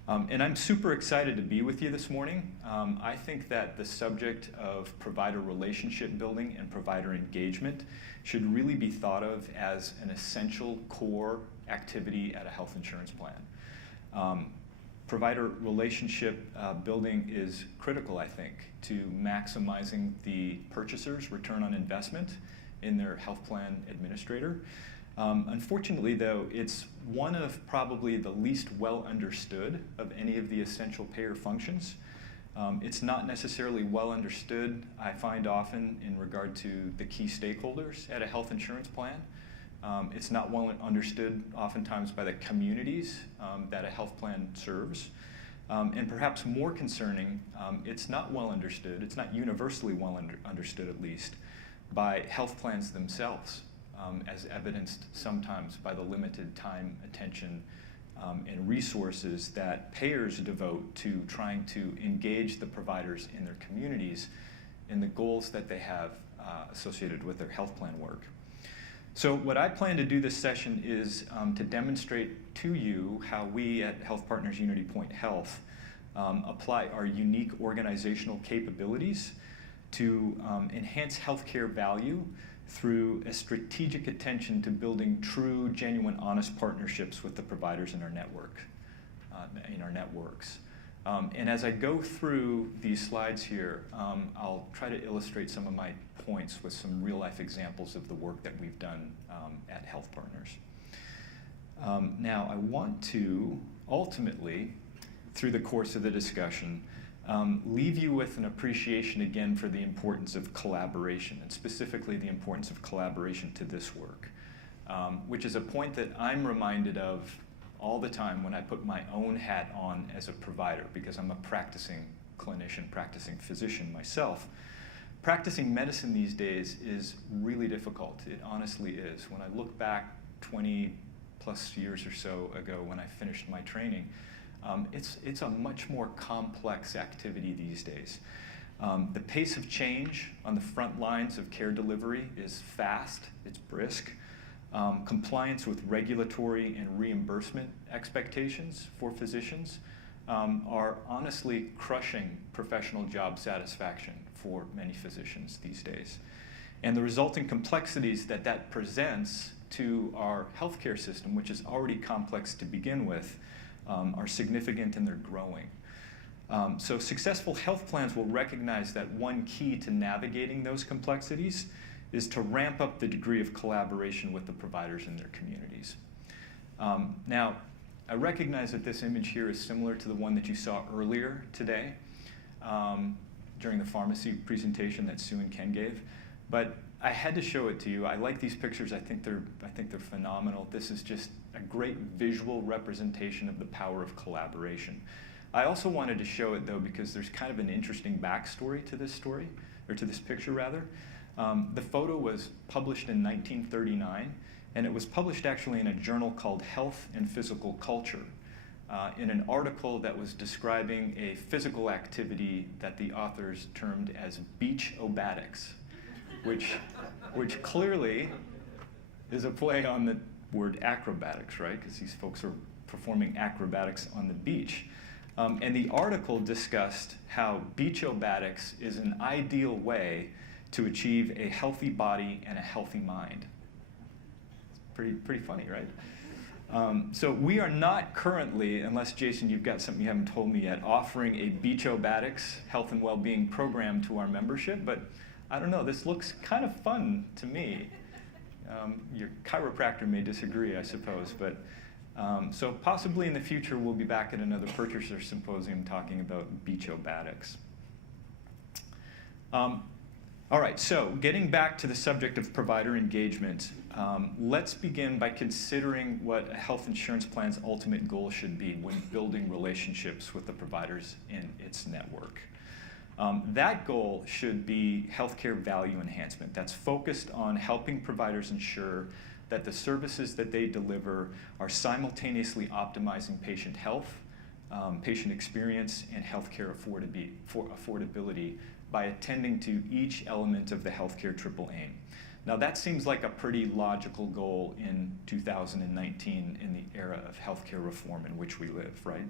And I'm super excited to be with you this morning. I think that the subject of provider relationship building and provider engagement should really be thought of as an essential core activity at a health insurance plan. Provider relationship building is critical, I think, to maximizing the purchaser's return on investment in their health plan administrator. Unfortunately, though, it's one of probably the least well understood of any of the essential payer functions. It's not necessarily well understood, I find often, in regard to the key stakeholders at a health insurance plan. It's not well understood oftentimes by the communities that a health plan serves. And perhaps more concerning, it's not well understood, it's not universally well understood at least, by health plans themselves, as evidenced sometimes by the limited time, attention, and resources that payers devote to trying to engage the providers in their communities in the goals that they have associated with their health plan work. So what I plan to do this session is to demonstrate to you how we at HealthPartners Unity Point Health apply our unique organizational capabilities to enhance healthcare value through a strategic attention to building true, genuine, honest partnerships with the providers in our network, in our networks. And as I go through these slides here, I'll try to illustrate some of my points with some real-life examples of the work that we've done at HealthPartners. Now, I want to ultimately, through the course of the discussion, leave you with an appreciation again for the importance of collaboration, and specifically the importance of collaboration to this work, which is a point that I'm reminded of all the time when I put my own hat on as a provider, because I'm a practicing clinician, practicing physician myself. Practicing medicine these days is really difficult. It honestly is. When I look back 20 plus years or so ago when I finished my training, it's a much more complex activity these days. The pace of change on the front lines of care delivery is fast, it's brisk. Compliance with regulatory and reimbursement expectations for physicians are honestly crushing professional job satisfaction for many physicians these days. And the resulting complexities that that presents to our healthcare system, which is already complex to begin with, are significant and they're growing. So successful health plans will recognize that one key to navigating those complexities is to ramp up the degree of collaboration with the providers in their communities. Now, I recognize that this image here is similar to the one that you saw earlier today during the pharmacy presentation that Sue and Ken gave, but I had to show it to you. I like these pictures. I think they're phenomenal. This is just a great visual representation of the power of collaboration. I also wanted to show it though because there's kind of an interesting backstory to this story, or to this picture rather. The photo was published in 1939, and it was published actually in a journal called Health and Physical Culture, in an article that was describing a physical activity that the authors termed as beach obatics, which clearly is a play on the word acrobatics, right? Because these folks are performing acrobatics on the beach. And the article discussed how beach obatics is an ideal way to achieve a healthy body and a healthy mind. It's pretty funny, right? So we are not currently, unless Jason, you've got something you haven't told me yet, offering a beach obatics health and well-being program to our membership, but I don't know, this looks kind of fun to me. Your chiropractor may disagree, I suppose, but so possibly in the future we'll be back at another purchaser symposium talking about beach obatics. All right, so getting back to the subject of provider engagement, let's begin by considering what a health insurance plan's ultimate goal should be when building relationships with the providers in its network. That goal should be healthcare value enhancement. That's focused on helping providers ensure that the services that they deliver are simultaneously optimizing patient health, patient experience, and healthcare affordability by attending to each element of the healthcare triple aim. Now that seems like a pretty logical goal in 2019 in the era of healthcare reform in which we live, right?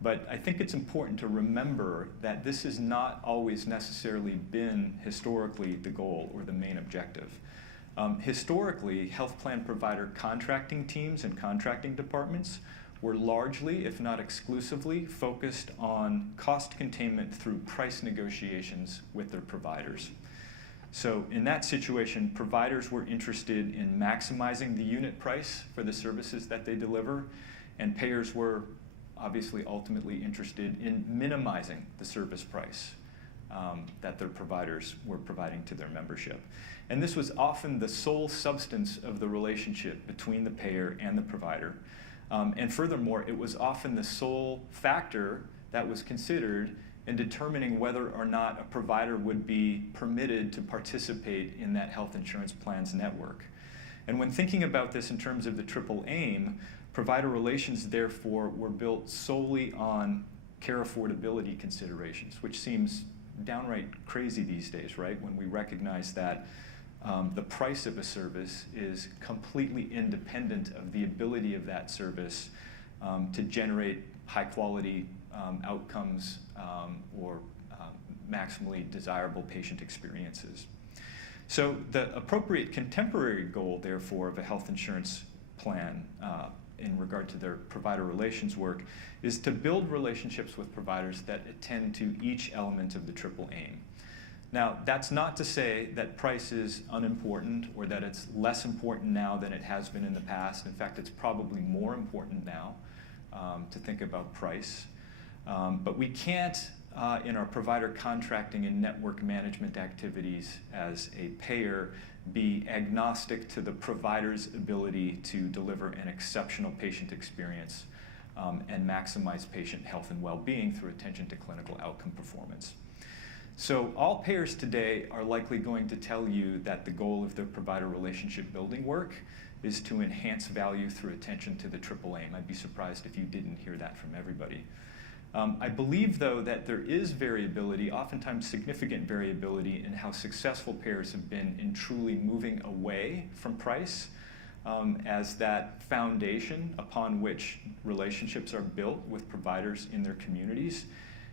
But I think it's important to remember that this has not always necessarily been historically the goal or the main objective. Historically, health plan provider contracting teams and contracting departments were largely, if not exclusively, focused on cost containment through price negotiations with their providers. So in that situation, providers were interested in maximizing the unit price for the services that they deliver, and payers were obviously ultimately interested in minimizing the service price that their providers were providing to their membership. And this was often the sole substance of the relationship between the payer and the provider. And furthermore, it was often the sole factor that was considered in determining whether or not a provider would be permitted to participate in that health insurance plan's network. And when thinking about this in terms of the triple aim, provider relations therefore were built solely on care affordability considerations, which seems downright crazy these days, right? When we recognize that the price of a service is completely independent of the ability of that service to generate high quality outcomes or maximally desirable patient experiences. So the appropriate contemporary goal, therefore, of a health insurance plan in regard to their provider relations work is to build relationships with providers that attend to each element of the triple aim. Now, that's not to say that price is unimportant or that it's less important now than it has been in the past. In fact, it's probably more important now to think about price. But we can't, in our provider contracting and network management activities as a payer, be agnostic to the provider's ability to deliver an exceptional patient experience and maximize patient health and well-being through attention to clinical outcome performance. So all payers today are likely going to tell you that the goal of their provider relationship building work is to enhance value through attention to the triple aim. I'd be surprised if you didn't hear that from everybody. I believe, though, that there is variability, oftentimes significant variability, in how successful payers have been in truly moving away from price as that foundation upon which relationships are built with providers in their communities.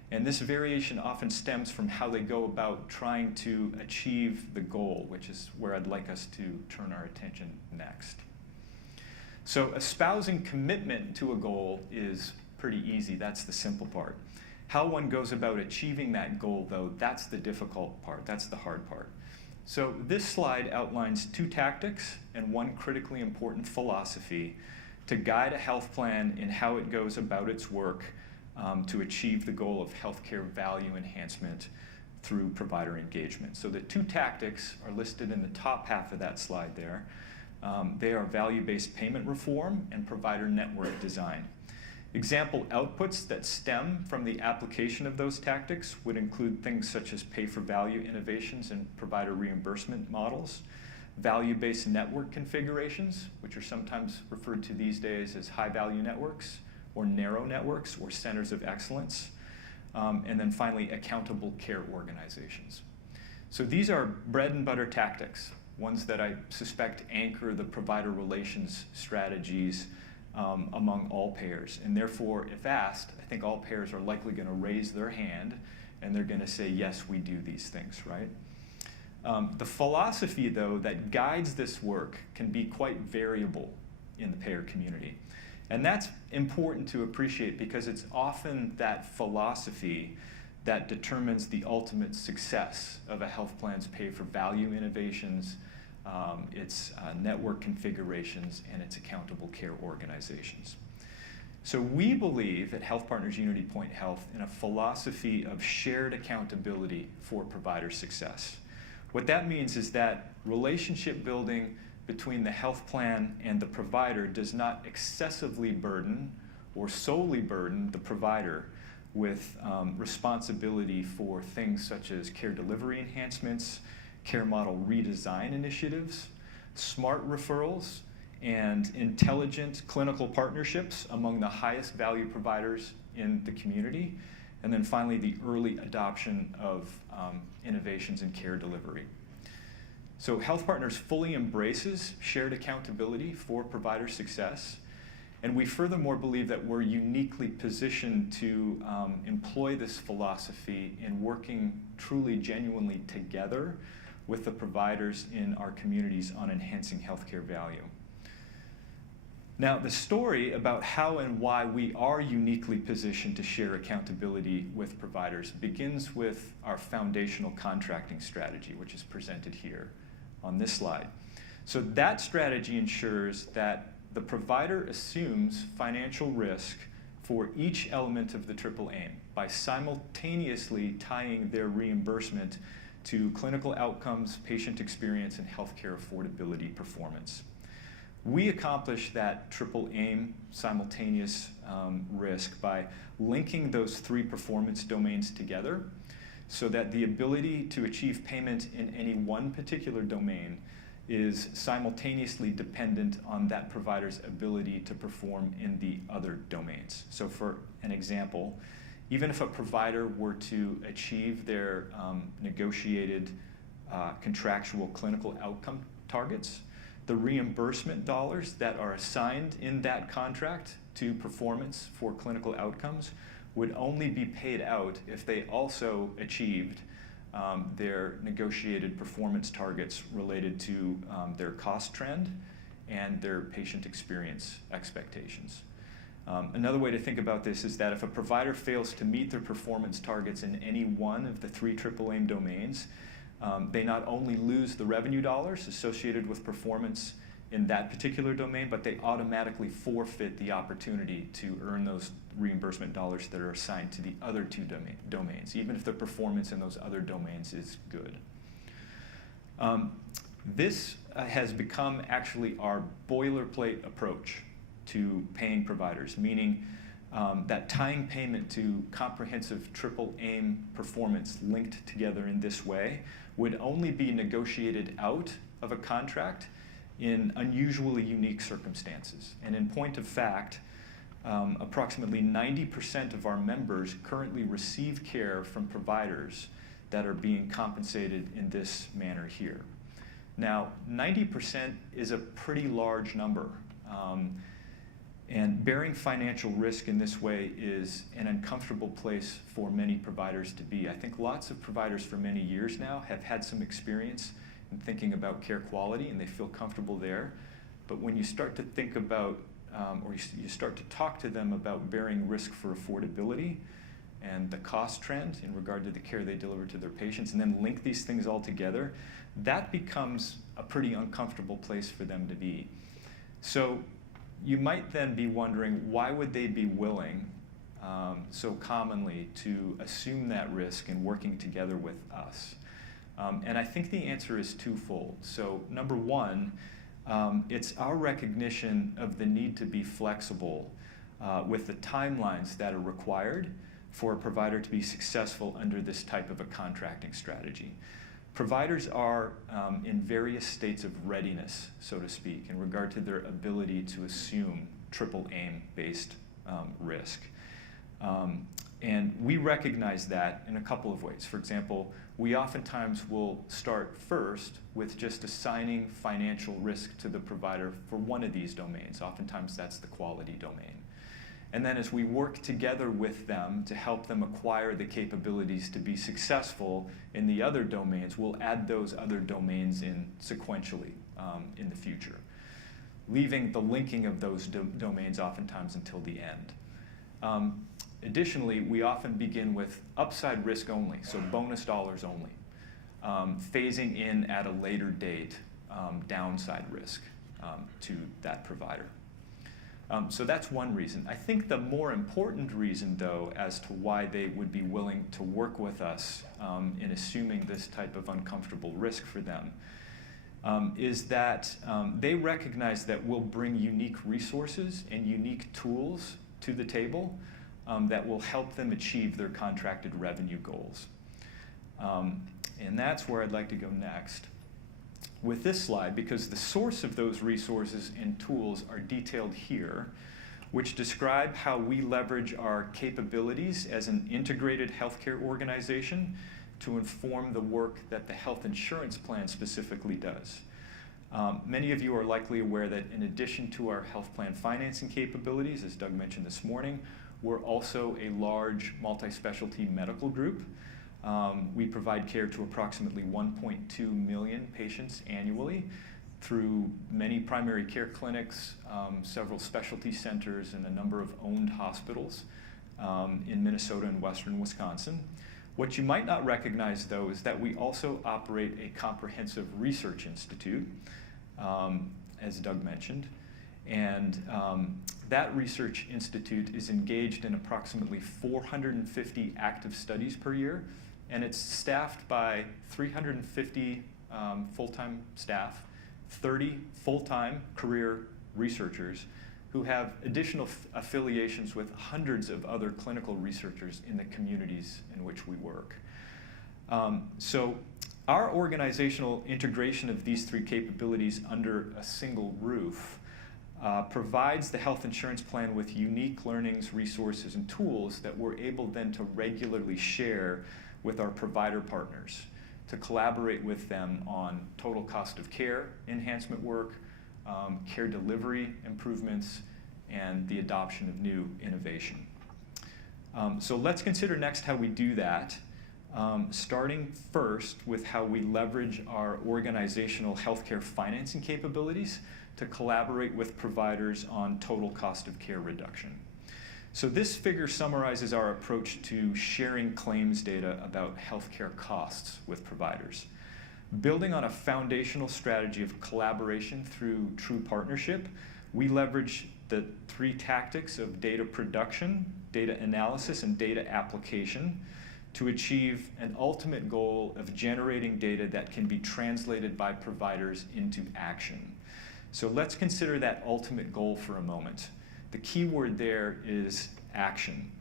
And this variation often stems from how they go about trying to achieve the goal, which is where I'd like us to turn our attention next. So espousing commitment to a goal is pretty easy. That's the simple part. How one goes about achieving that goal, though, that's the difficult part. That's the hard part. So this slide outlines 2 tactics and 1 critically important philosophy to guide a health plan in how it goes about its work to achieve the goal of healthcare value enhancement through provider engagement. So the 2 tactics are listed in the top half of that slide there. They are value-based payment reform and provider network design. Example outputs that stem from the application of those tactics would include things such as pay-for-value innovations and provider reimbursement models, value-based network configurations, which are sometimes referred to these days as high-value networks, or narrow networks, or centers of excellence, and then finally, accountable care organizations. So these are bread and butter tactics, ones that I suspect anchor the provider relations strategies among all payers. And therefore, if asked, I think all payers are likely going to raise their hand and they're going to say, yes, we do these things, right? The philosophy, though, that guides this work can be quite variable in the payer community. And that's important to appreciate because it's often that philosophy that determines the ultimate success of a health plan's pay-for-value innovations, its network configurations, and its accountable care organizations. So we believe at HealthPartners Unity Point Health in a philosophy of shared accountability for provider success. What that means is that relationship building between the health plan and the provider does not excessively burden or solely burden the provider with responsibility for things such as care delivery enhancements, care model redesign initiatives, smart referrals, and intelligent clinical partnerships among the highest value providers in the community, and then finally the early adoption of innovations in care delivery. So HealthPartners fully embraces shared accountability for provider success, and we furthermore believe that we're uniquely positioned to employ this philosophy in working truly, genuinely together with the providers in our communities on enhancing healthcare value. Now, the story about how and why we are uniquely positioned to share accountability with providers begins with our foundational contracting strategy, which is presented here on this slide. So that strategy ensures that the provider assumes financial risk for each element of the triple aim by simultaneously tying their reimbursement to clinical outcomes, patient experience, and healthcare affordability performance. We accomplish that triple aim simultaneous risk by linking those 3 performance domains together so that the ability to achieve payment in any one particular domain is simultaneously dependent on that provider's ability to perform in the other domains. So for an example, even if a provider were to achieve their negotiated contractual clinical outcome targets, the reimbursement dollars that are assigned in that contract to performance for clinical outcomes would only be paid out if they also achieved their negotiated performance targets related to their cost trend and their patient experience expectations. Another way to think about this is that if a provider fails to meet their performance targets in any one of the 3 triple aim domains, they not only lose the revenue dollars associated with performance in that particular domain, but they automatically forfeit the opportunity to earn those reimbursement dollars that are assigned to the other 2 domains, even if the performance in those other domains is good. This has become actually our boilerplate approach to paying providers, meaning that tying payment to comprehensive triple aim performance linked together in this way would only be negotiated out of a contract in unusually unique circumstances. And in point of fact, approximately 90% of our members currently receive care from providers that are being compensated in this manner here. Now, 90% is a pretty large number. And bearing financial risk in this way is an uncomfortable place for many providers to be. I think lots of providers for many years now have had some experience in thinking about care quality, and they feel comfortable there. But when you start to think about, or you start to talk to them about bearing risk for affordability and the cost trend in regard to the care they deliver to their patients, and then link these things all together, that becomes a pretty uncomfortable place for them to be. So you might then be wondering, why would they be willing so commonly to assume that risk in working together with us? And I think the answer is twofold. So number one, it's our recognition of the need to be flexible with the timelines that are required for a provider to be successful under this type of a contracting strategy. Providers are in various states of readiness, so to speak, in regard to their ability to assume triple aim-based risk. And we recognize that in a couple of ways. For example, we oftentimes will start first with just assigning financial risk to the provider for one of these domains. Oftentimes that's the quality domain. And then as we work together with them to help them acquire the capabilities to be successful in the other domains, we'll add those other domains in sequentially in the future, leaving the linking of those domains oftentimes until the end. Additionally, we often begin with upside risk only, so bonus dollars only, phasing in at a later date downside risk to that provider. So that's one reason. I think the more important reason, though, as to why they would be willing to work with us in assuming this type of uncomfortable risk for them is that they recognize that we'll bring unique resources and unique tools to the table that will help them achieve their contracted revenue goals. And that's where I'd like to go next with this slide, because the source of those resources and tools are detailed here, which describe how we leverage our capabilities as an integrated healthcare organization to inform the work that the health insurance plan specifically does. Many of you are likely aware that in addition to our health plan financing capabilities, as Doug mentioned this morning, we're also a large multi-specialty medical group. We provide care to approximately 1.2 million patients annually through many primary care clinics, several specialty centers, and a number of owned hospitals in Minnesota and western Wisconsin. What you might not recognize, though, is that we also operate a comprehensive research institute, as Doug mentioned. And that research institute is engaged in approximately 450 active studies per year, and it's staffed by 350 full-time staff, 30 full-time career researchers who have additional affiliations with hundreds of other clinical researchers in the communities in which we work. So our organizational integration of these three capabilities under a single roof provides the health insurance plan with unique learnings, resources, and tools that we're able then to regularly share with our provider partners, to collaborate with them on total cost of care enhancement work, care delivery improvements, and the adoption of new innovation. So let's consider next how we do that, starting first with how we leverage our organizational healthcare financing capabilities to collaborate with providers on total cost of care reduction. So this figure summarizes our approach to sharing claims data about healthcare costs with providers. Building on a foundational strategy of collaboration through true partnership, we leverage the three tactics of data production, data analysis, and data application to achieve an ultimate goal of generating data that can be translated by providers into action. So let's consider that ultimate goal for a moment. The key word there is action.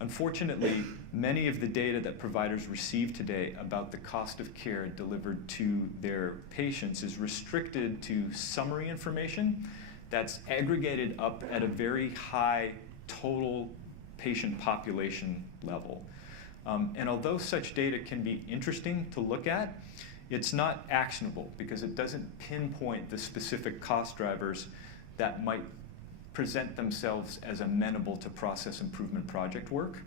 Unfortunately, many of the data that providers receive today about the cost of care delivered to their patients is restricted to summary information that's aggregated up at a very high total patient population level. And although such data can be interesting to look at, it's not actionable because it doesn't pinpoint the specific cost drivers that might present themselves as amenable to process improvement project work.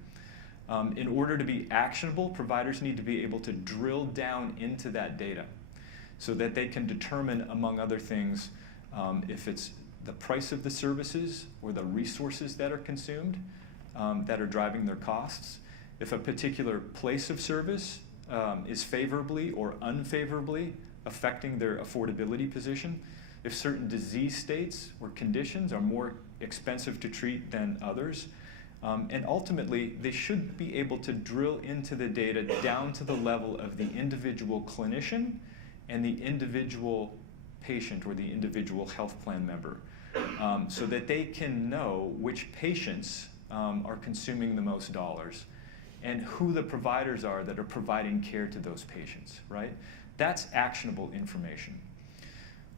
In order to be actionable, providers need to be able to drill down into that data so that they can determine, among other things, if it's the price of the services or the resources that are consumed that are driving their costs, if a particular place of service is favorably or unfavorably affecting their affordability position, if certain disease states or conditions are more expensive to treat than others. And ultimately, they should be able to drill into the data down to the level of the individual clinician and the individual patient or the individual health plan member, so that they can know which patients are consuming the most dollars and who the providers are that are providing care to those patients, right? That's actionable information.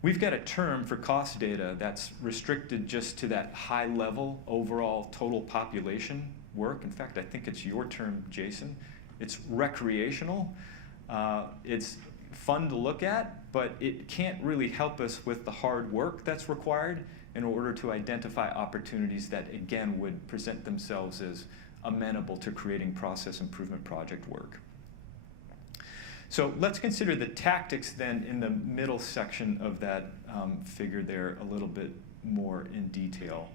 We've got a term for cost data that's restricted just to that high level overall total population work. In fact, I think it's your term, Jason. It's recreational. It's fun to look at, but it can't really help us with the hard work that's required in order to identify opportunities that, again, would present themselves as amenable to creating process improvement project work. So let's consider the tactics then in the middle section of that figure there a little bit more in detail.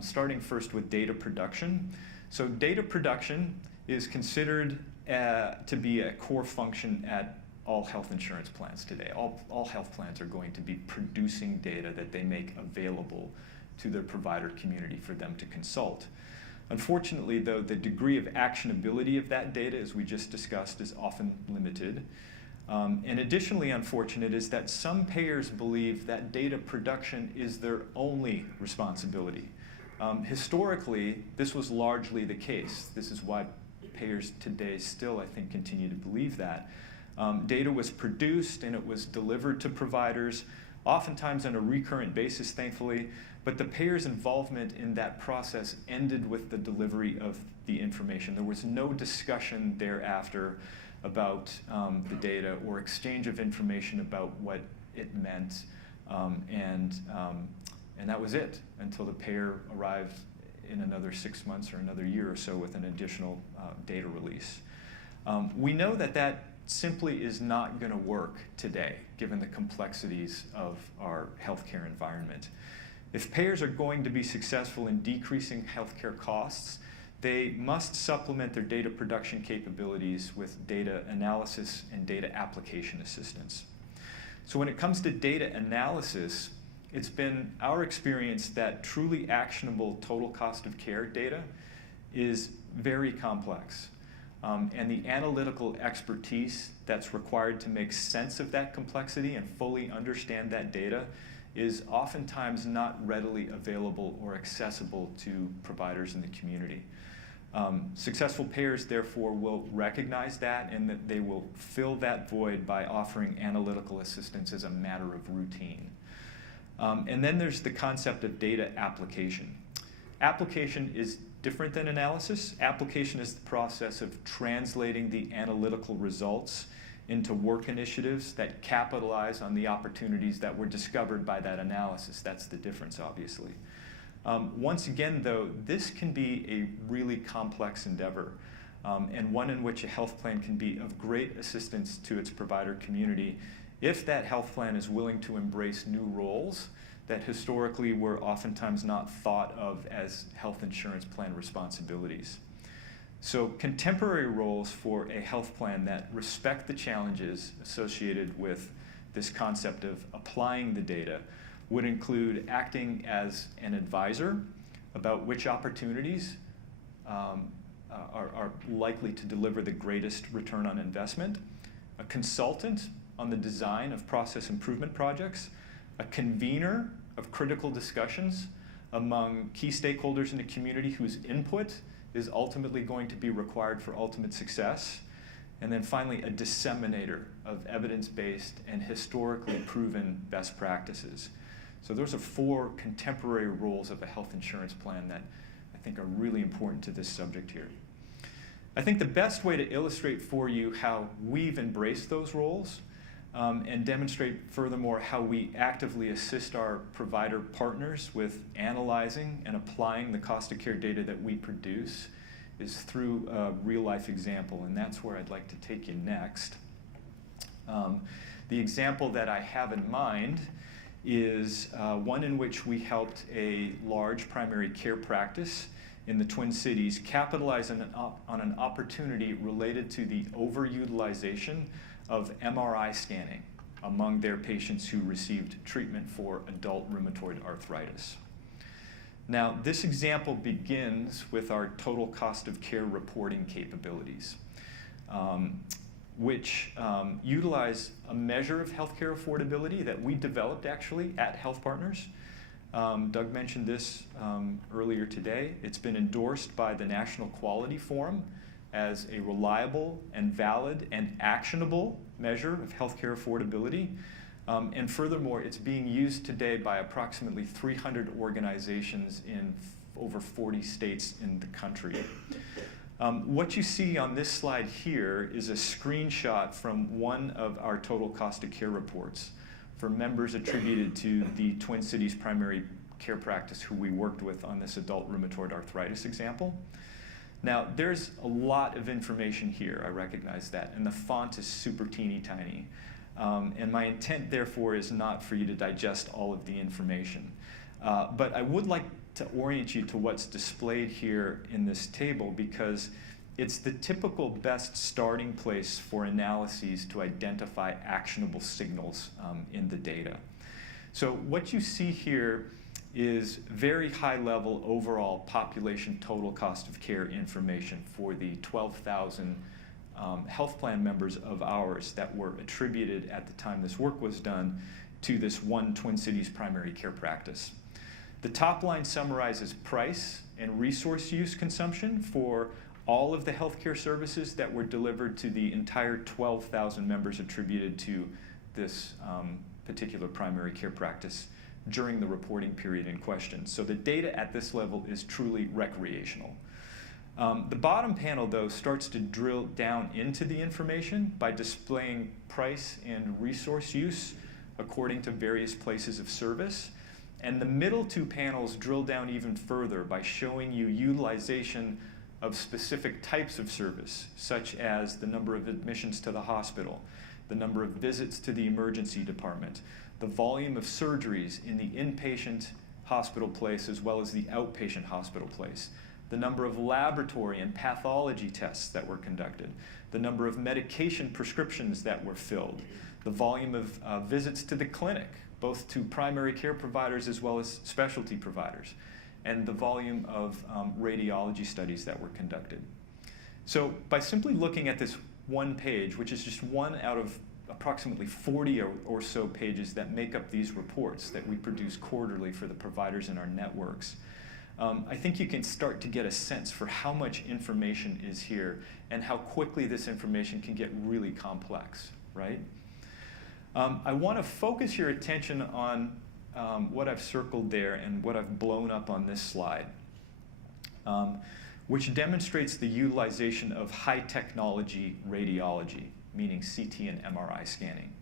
Starting first with data production. So data production is considered to be a core function at all health insurance plans today. All health plans are going to be producing data that they make available to their provider community for them to consult. Unfortunately, though, the degree of actionability of that data, as we just discussed, is often limited. And additionally unfortunate is that some payers believe that data production is their only responsibility. Historically, this was largely the case. This is why payers today still, I think, continue to believe that. Data was produced and it was delivered to providers, oftentimes on a recurrent basis, thankfully, but the payer's involvement in that process ended with the delivery of the information. There was no discussion thereafter about the data or exchange of information about what it meant, and that was it until the payer arrived in another 6 months or another year or so with an additional data release. We know that that simply is not going to work today, given the complexities of our healthcare environment. If payers are going to be successful in decreasing healthcare costs, they must supplement their data production capabilities with data analysis and data application assistance. So when it comes to data analysis, it's been our experience that truly actionable total cost of care data is very complex. And the analytical expertise that's required to make sense of that complexity and fully understand that data is oftentimes not readily available or accessible to providers in the community. Successful payers, therefore, will recognize that, and that they will fill that void by offering analytical assistance as a matter of routine. And then there's the concept of data application. Application is different than analysis. Application is the process of translating the analytical results into work initiatives that capitalize on the opportunities that were discovered by that analysis. That's the difference, obviously. Once again, though, this can be a really complex endeavor, and one in which a health plan can be of great assistance to its provider community if that health plan is willing to embrace new roles that historically were oftentimes not thought of as health insurance plan responsibilities. So contemporary roles for a health plan that respect the challenges associated with this concept of applying the data would include acting as an advisor about which opportunities are likely to deliver the greatest return on investment, a consultant on the design of process improvement projects, a convener of critical discussions among key stakeholders in the community whose input is ultimately going to be required for ultimate success, and then finally a disseminator of evidence-based and historically proven best practices. So those are 4 contemporary roles of a health insurance plan that I think are really important to this subject here. I think the best way to illustrate for you how we've embraced those roles and demonstrate furthermore how we actively assist our provider partners with analyzing and applying the cost of care data that we produce is through a real-life example, and that's where I'd like to take you next. The example that I have in mind is one in which we helped a large primary care practice in the Twin Cities capitalize on an opportunity related to the overutilization of MRI scanning among their patients who received treatment for adult rheumatoid arthritis. Now, this example begins with our total cost of care reporting capabilities, which utilize a measure of healthcare affordability that we developed actually at HealthPartners. Doug mentioned this earlier today. It's been endorsed by the National Quality Forum as a reliable and valid and actionable measure of healthcare affordability. And furthermore, it's being used today by approximately 300 organizations in over 40 states in the country. What you see on this slide here is a screenshot from one of our total cost of care reports for members attributed to the Twin Cities primary care practice who we worked with on this adult rheumatoid arthritis example. Now, there's a lot of information here, I recognize that, and the font is super teeny tiny. And my intent, therefore, is not for you to digest all of the information. But I would like to orient you to what's displayed here in this table because it's the typical best starting place for analyses to identify actionable signals in the data. So what you see here is very high-level overall population total cost of care information for the 12,000 health plan members of ours that were attributed at the time this work was done to this one Twin Cities primary care practice. The top line summarizes price and resource use consumption for all of the healthcare services that were delivered to the entire 12,000 members attributed to this particular primary care practice during the reporting period in question. So the data at this level is truly recreational. The bottom panel, though, starts to drill down into the information by displaying price and resource use according to various places of service. And the middle 2 panels drill down even further by showing you utilization of specific types of service, such as the number of admissions to the hospital, the number of visits to the emergency department, the volume of surgeries in the inpatient hospital place as well as the outpatient hospital place, the number of laboratory and pathology tests that were conducted, the number of medication prescriptions that were filled, the volume of visits to the clinic, both to primary care providers as well as specialty providers, and the volume of radiology studies that were conducted. So by simply looking at this one page, which is just one out of a approximately 40 or so pages that make up these reports that we produce quarterly for the providers in our networks. I think you can start to get a sense for how much information is here and how quickly this information can get really complex, right? I want to focus your attention on what I've circled there and what I've blown up on this slide, which demonstrates the utilization of high technology radiology, meaning CT and MRI scanning.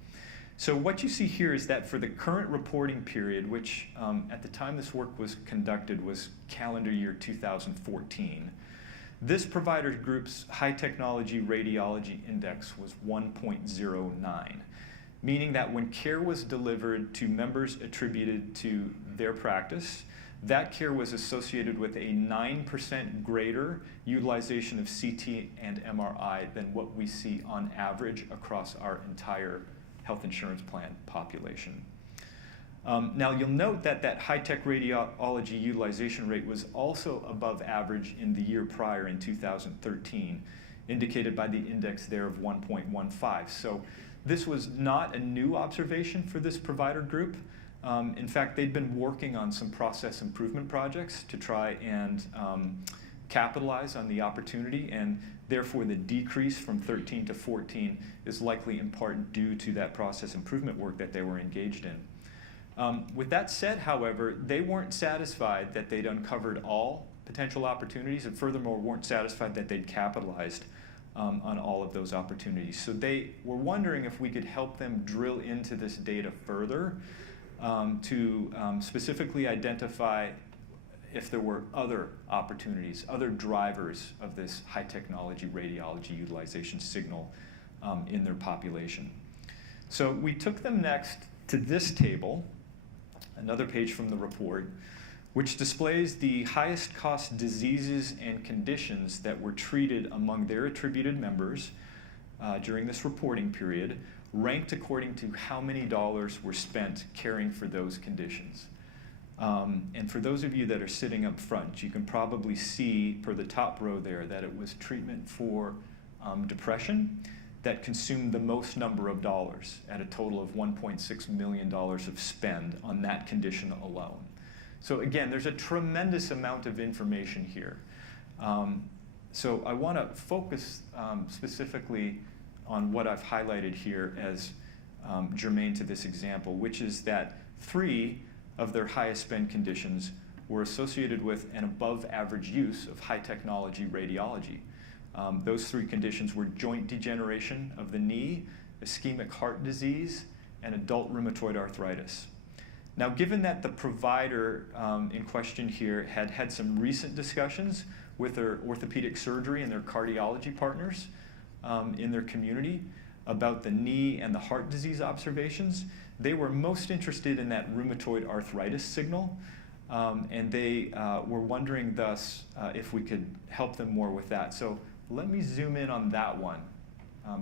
So what you see here is that for the current reporting period, which at the time this work was conducted was calendar year 2014, this provider group's high technology radiology index was 1.09, meaning that when care was delivered to members attributed to their practice, that care was associated with a 9% greater utilization of CT and MRI than what we see on average across our entire health insurance plan population. Now you'll note that that high-tech radiology utilization rate was also above average in the year prior in 2013, indicated by the index there of 1.15. So this was not a new observation for this provider group. In fact, they'd been working on some process improvement projects to try and capitalize on the opportunity, and therefore the decrease from 13 to 14 is likely in part due to that process improvement work that they were engaged in. With that said, however, they weren't satisfied that they'd uncovered all potential opportunities, and furthermore weren't satisfied that they'd capitalized on all of those opportunities. So they were wondering if we could help them drill into this data further to specifically identify if there were other opportunities, other drivers of this high technology radiology utilization signal in their population. So we took them next to this table, another page from the report, which displays the highest cost diseases and conditions that were treated among their attributed members during this reporting period, ranked according to how many dollars were spent caring for those conditions. And for those of you that are sitting up front, you can probably see per the top row there that it was treatment for depression that consumed the most number of dollars at a total of $1.6 million of spend on that condition alone. So again, there's a tremendous amount of information here. So I want to focus specifically on what I've highlighted here as germane to this example, which is that 3 of their highest spend conditions were associated with an above average use of high technology radiology. Those 3 conditions were joint degeneration of the knee, ischemic heart disease, and adult rheumatoid arthritis. Now, given that the provider in question here had had some recent discussions with their orthopedic surgery and their cardiology partners in their community about the knee and the heart disease observations, they were most interested in that rheumatoid arthritis signal, and they were wondering thus if we could help them more with that. So let me zoom in on that one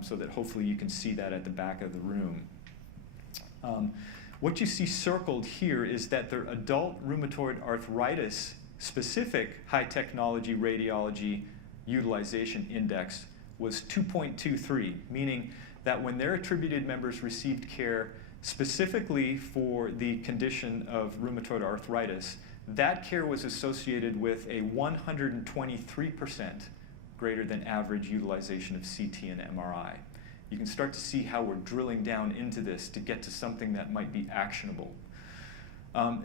so that hopefully you can see that at the back of the room. What you see circled here is that their adult rheumatoid arthritis specific high technology radiology utilization index was 2.23, meaning that when their attributed members received care specifically for the condition of rheumatoid arthritis, that care was associated with a 123% greater than average utilization of CT and MRI. You can start to see how we're drilling down into this to get to something that might be actionable.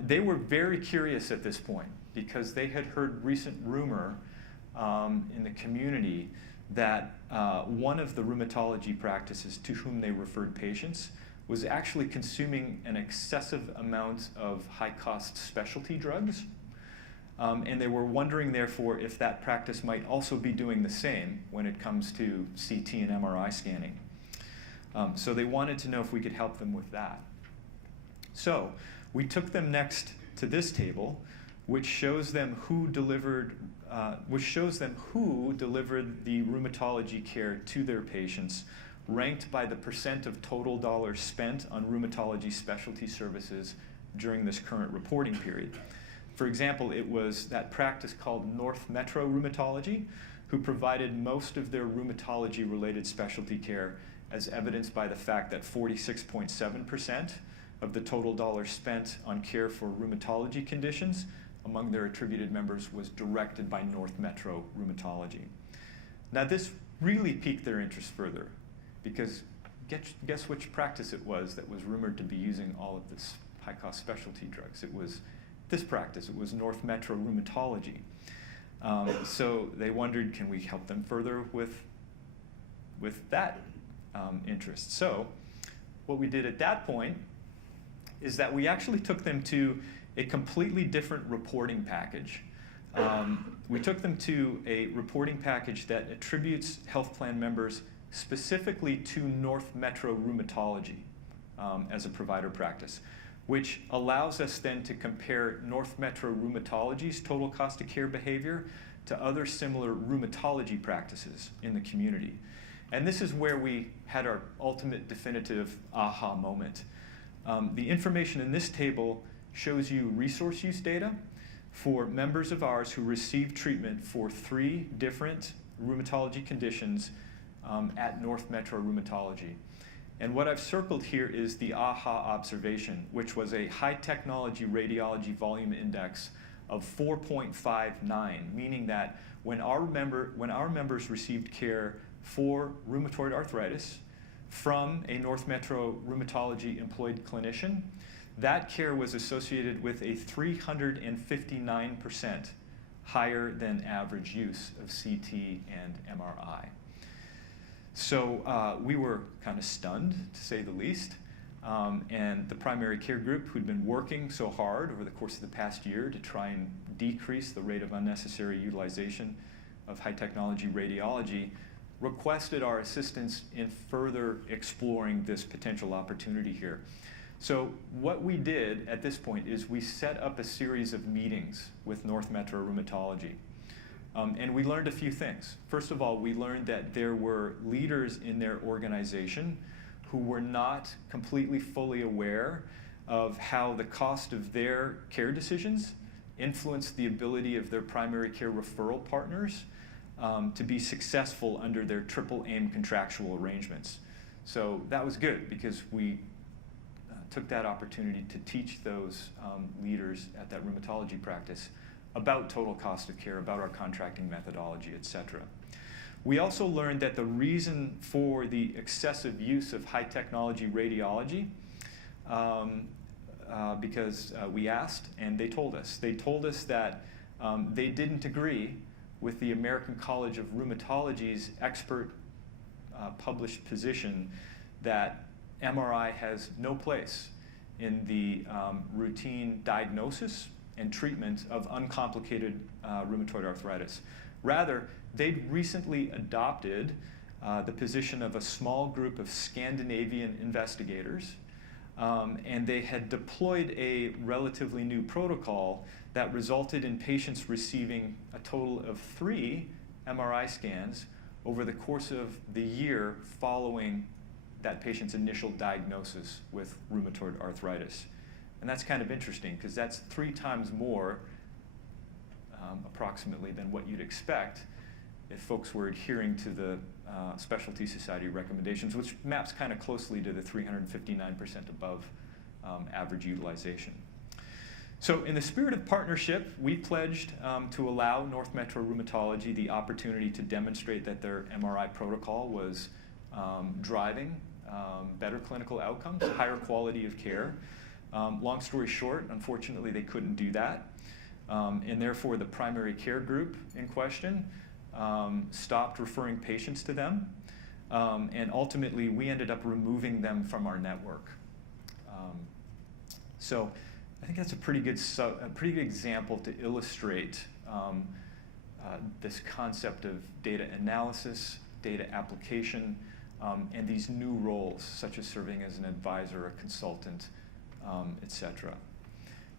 They were very curious at this point because they had heard recent rumor in the community that one of the rheumatology practices to whom they referred patients was actually consuming an excessive amount of high-cost specialty drugs. And they were wondering, therefore, if that practice might also be doing the same when it comes to CT and MRI scanning. So they wanted to know if we could help them with that. So we took them next to this table, which shows them who delivered the rheumatology care to their patients, ranked by the percent of total dollars spent on rheumatology specialty services during this current reporting period. For example, it was that practice called North Metro Rheumatology who provided most of their rheumatology-related specialty care as evidenced by the fact that 46.7% of the total dollars spent on care for rheumatology conditions among their attributed members was directed by North Metro Rheumatology. Now this really piqued their interest further, because guess which practice it was that was rumored to be using all of this high-cost specialty drugs? It was this practice. It was North Metro Rheumatology. So they wondered, can we help them further with that interest? So what we did at that point is that we actually took them to a completely different reporting package. We took them to a reporting package that attributes health plan members specifically to North Metro Rheumatology as a provider practice, which allows us then to compare North Metro Rheumatology's total cost of care behavior to other similar rheumatology practices in the community. And this is where we had our ultimate definitive aha moment. The information in this table shows you resource use data for members of ours who received treatment for 3 different rheumatology conditions at North Metro Rheumatology. And what I've circled here is the AHA observation, which was a high technology radiology volume index of 4.59, meaning that when our members received care for rheumatoid arthritis from a North Metro Rheumatology employed clinician, that care was associated with a 359% higher than average use of CT and MRI. So we were kind of stunned, to say the least. And the primary care group, who'd been working so hard over the course of the past year to try and decrease the rate of unnecessary utilization of high technology radiology, requested our assistance in further exploring this potential opportunity here. So what we did at this point is we set up a series of meetings with North Metro Rheumatology. And we learned a few things. First of all, we learned that there were leaders in their organization who were not completely fully aware of how the cost of their care decisions influenced the ability of their primary care referral partners to be successful under their triple aim contractual arrangements. So that was good, because we took that opportunity to teach those leaders at that rheumatology practice about total cost of care, about our contracting methodology, et cetera. We also learned that the reason for the excessive use of high technology radiology, because we asked and they told us. They told us that they didn't agree with the American College of Rheumatology's expert published position that MRI has no place in the routine diagnosis and treatment of uncomplicated rheumatoid arthritis. Rather, they'd recently adopted the position of a small group of Scandinavian investigators, and they had deployed a relatively new protocol that resulted in patients receiving a total of 3 MRI scans over the course of the year following that patient's initial diagnosis with rheumatoid arthritis. And that's kind of interesting, because that's 3 times more, approximately, than what you'd expect if folks were adhering to the Specialty Society recommendations, which maps kind of closely to the 359% above average utilization. So in the spirit of partnership, we pledged to allow North Metro Rheumatology the opportunity to demonstrate that their MRI protocol was driving better clinical outcomes, higher quality of care. Long story short, unfortunately, they couldn't do that. And therefore, the primary care group in question stopped referring patients to them. And ultimately, we ended up removing them from our network. So I think that's a pretty good example to illustrate this concept of data analysis, data application, and these new roles, such as serving as an advisor, a consultant, et cetera.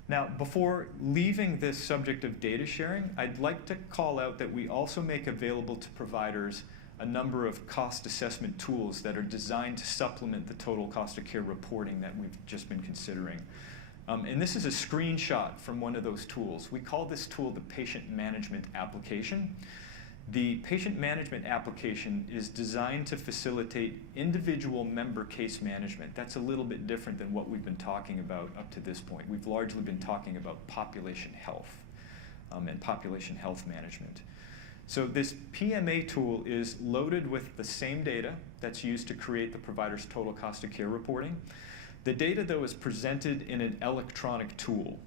Now, before leaving this subject of data sharing, I'd like to call out that we also make available to providers a number of cost assessment tools that are designed to supplement the total cost of care reporting that we've just been considering. And this is a screenshot from one of those tools. We call this tool the Patient Management Application. The patient management application is designed to facilitate individual member case management. That's a little bit different than what we've been talking about up to this point. We've largely been talking about population health and population health management. So this PMA tool is loaded with the same data that's used to create the provider's total cost of care reporting. The data, though, is presented in an electronic tool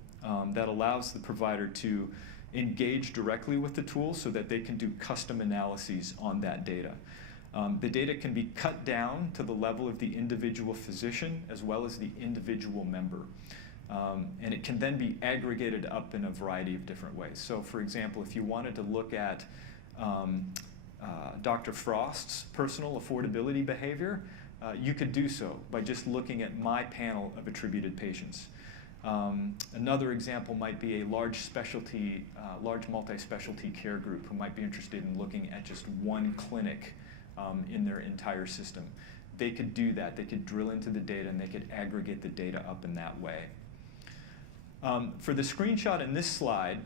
that allows the provider to engage directly with the tool so that they can do custom analyses on that data. The data can be cut down to the level of the individual physician as well as the individual member. And it can then be aggregated up in a variety of different ways. So for example, if you wanted to look at Dr. Frost's personal affordability behavior, you could do so by just looking at my panel of attributed patients. Another example might be a large multi-specialty care group who might be interested in looking at just one clinic in their entire system. They could do that. They could drill into the data and they could aggregate the data up in that way. For the screenshot in this slide,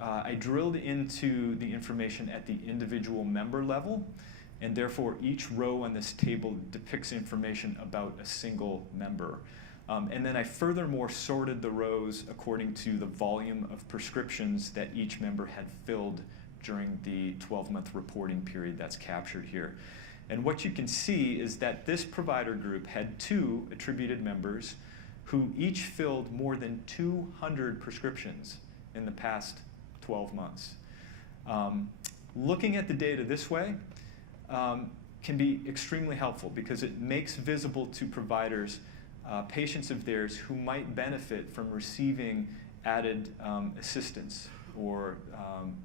I drilled into the information at the individual member level, and therefore each row on this table depicts information about a single member. And then I furthermore sorted the rows according to the volume of prescriptions that each member had filled during the 12-month reporting period that's captured here. And what you can see is that this provider group had 2 attributed members who each filled more than 200 prescriptions in the past 12 months. Looking at the data this way can be extremely helpful because it makes visible to providers patients of theirs who might benefit from receiving added assistance or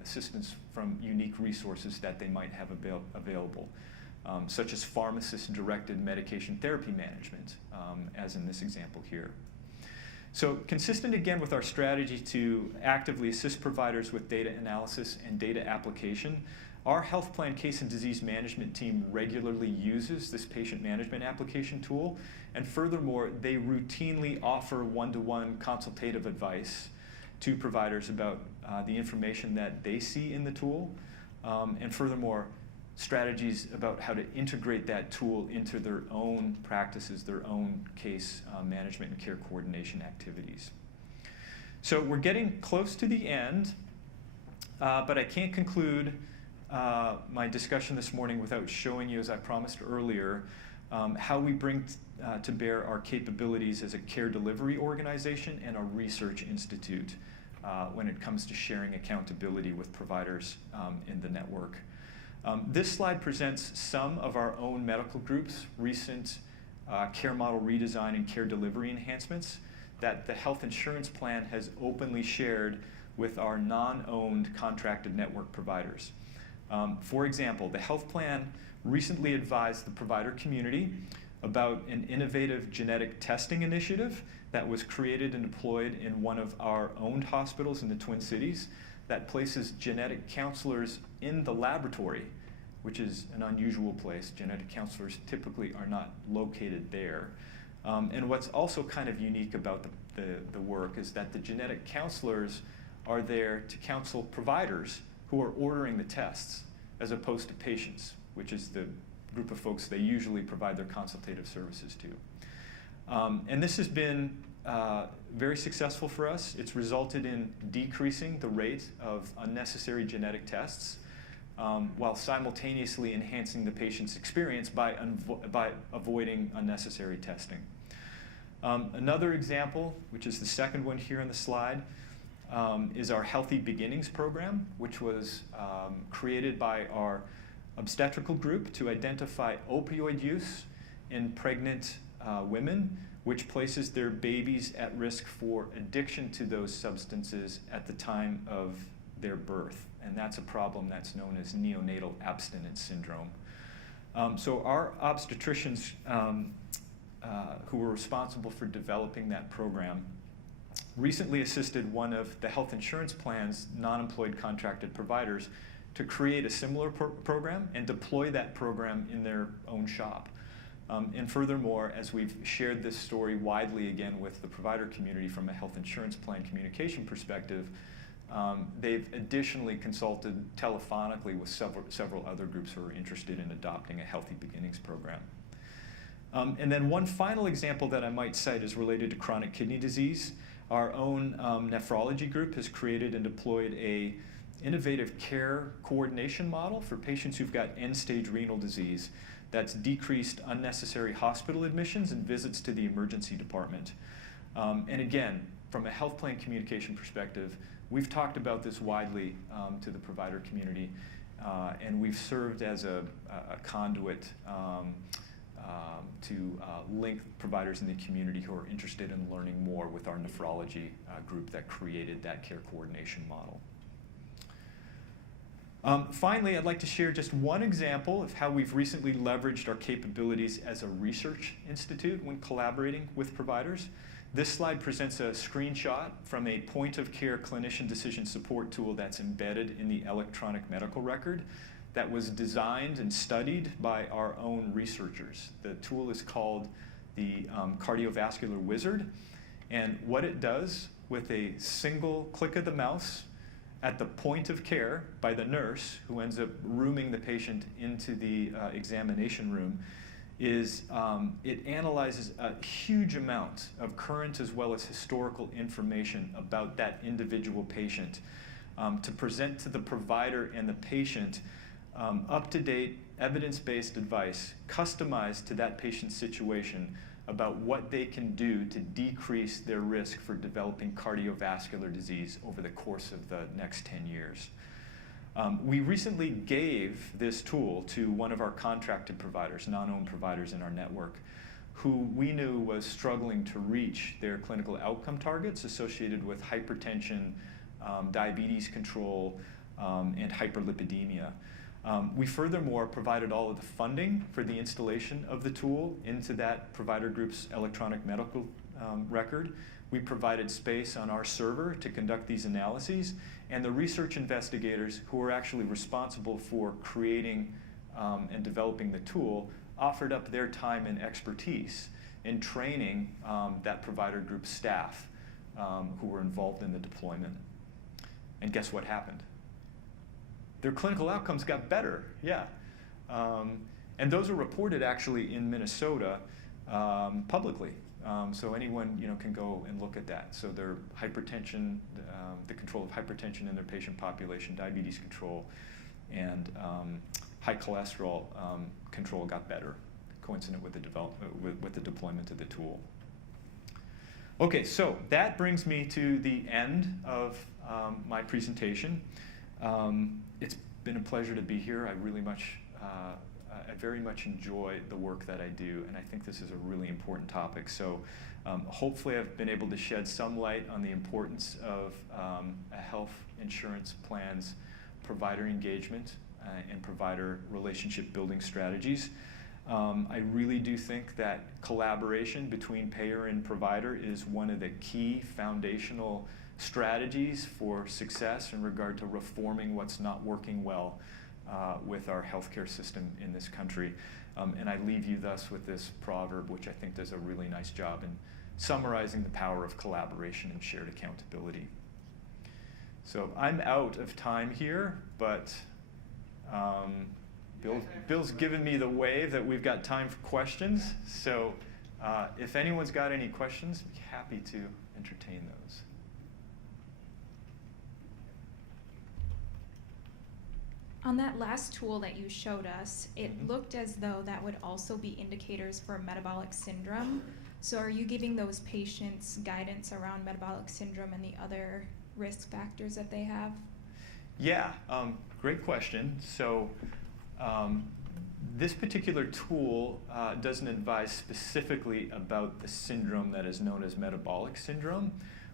assistance from unique resources that they might have available, such as pharmacist-directed medication therapy management, as in this example here. So consistent again with our strategy to actively assist providers with data analysis and data application, our health plan case and disease management team regularly uses this patient management application tool, and furthermore, they routinely offer one-to-one consultative advice to providers about the information that they see in the tool, and furthermore, strategies about how to integrate that tool into their own practices, their own case management and care coordination activities. So we're getting close to the end, but I can't conclude my discussion this morning without showing you, as I promised earlier, how we bring to bear our capabilities as a care delivery organization and a research institute when it comes to sharing accountability with providers in the network. This slide presents some of our own medical groups' recent care model redesign and care delivery enhancements that the health insurance plan has openly shared with our non-owned contracted network providers. For example, the health plan recently advised the provider community about an innovative genetic testing initiative that was created and deployed in one of our owned hospitals in the Twin Cities that places genetic counselors in the laboratory, which is an unusual place. Genetic counselors typically are not located there. And what's also kind of unique about the work is that the genetic counselors are there to counsel providers who are ordering the tests as opposed to patients, which is the group of folks they usually provide their consultative services to. And this has been very successful for us. It's resulted in decreasing the rate of unnecessary genetic tests while simultaneously enhancing the patient's experience by avoiding unnecessary testing. Another example, which is the second one here on the slide, is our Healthy Beginnings program, which was created by our obstetrical group to identify opioid use in pregnant women, which places their babies at risk for addiction to those substances at the time of their birth. And that's a problem that's known as neonatal abstinence syndrome. So our obstetricians who were responsible for developing that program recently assisted one of the health insurance plan's non-employed contracted providers to create a similar program and deploy that program in their own shop. And furthermore, as we've shared this story widely again with the provider community from a health insurance plan communication perspective, They've additionally consulted telephonically with several other groups who are interested in adopting a Healthy Beginnings program. And then one final example that I might cite is related to chronic kidney disease. Our own nephrology group has created and deployed a innovative care coordination model for patients who've got end-stage renal disease that's decreased unnecessary hospital admissions and visits to the emergency department. And again, from a health plan communication perspective, we've talked about this widely to the provider community, and we've served as a conduit to link providers in the community who are interested in learning more with our nephrology group that created that care coordination model. Finally, I'd like to share just one example of how we've recently leveraged our capabilities as a research institute when collaborating with providers. This slide presents a screenshot from a point-of-care clinician decision support tool that's embedded in the electronic medical record that was designed and studied by our own researchers. The tool is called the Cardiovascular Wizard, and what it does with a single click of the mouse at the point of care by the nurse who ends up rooming the patient into the examination room is it analyzes a huge amount of current as well as historical information about that individual patient to present to the provider and the patient up-to-date evidence-based advice customized to that patient's situation about what they can do to decrease their risk for developing cardiovascular disease over the course of the next 10 years. We recently gave this tool to one of our contracted providers, non-owned providers in our network, who we knew was struggling to reach their clinical outcome targets associated with hypertension, diabetes control, and hyperlipidemia. We furthermore provided all of the funding for the installation of the tool into that provider group's electronic medical record. We provided space on our server to conduct these analyses, and the research investigators who were actually responsible for creating and developing the tool offered up their time and expertise in training that provider group staff who were involved in the deployment. And guess what happened? Their clinical outcomes got better, yeah. And those are reported actually in Minnesota publicly. So anyone can go and look at that. So their hypertension, the control of hypertension in their patient population, diabetes control, and high cholesterol control got better, coincident with the deployment of the tool. Okay, so that brings me to the end of my presentation. It's been a pleasure to be here. I very much enjoy the work that I do, and I think this is a really important topic. So hopefully I've been able to shed some light on the importance of a health insurance plan's provider engagement and provider relationship building strategies. I really do think that collaboration between payer and provider is one of the key foundational strategies for success in regard to reforming what's not working well with our healthcare system in this country. And I leave you thus with this proverb, which I think does a really nice job in summarizing the power of collaboration and shared accountability. So I'm out of time here, but Bill's given me the wave that we've got time for questions. So if anyone's got any questions, I'd be happy to entertain those. On that last tool that you showed us, it looked as though that would also be indicators for metabolic syndrome. So are you giving those patients guidance around metabolic syndrome and the other risk factors that they have? Yeah, great question. So this particular tool doesn't advise specifically about the syndrome that is known as metabolic syndrome.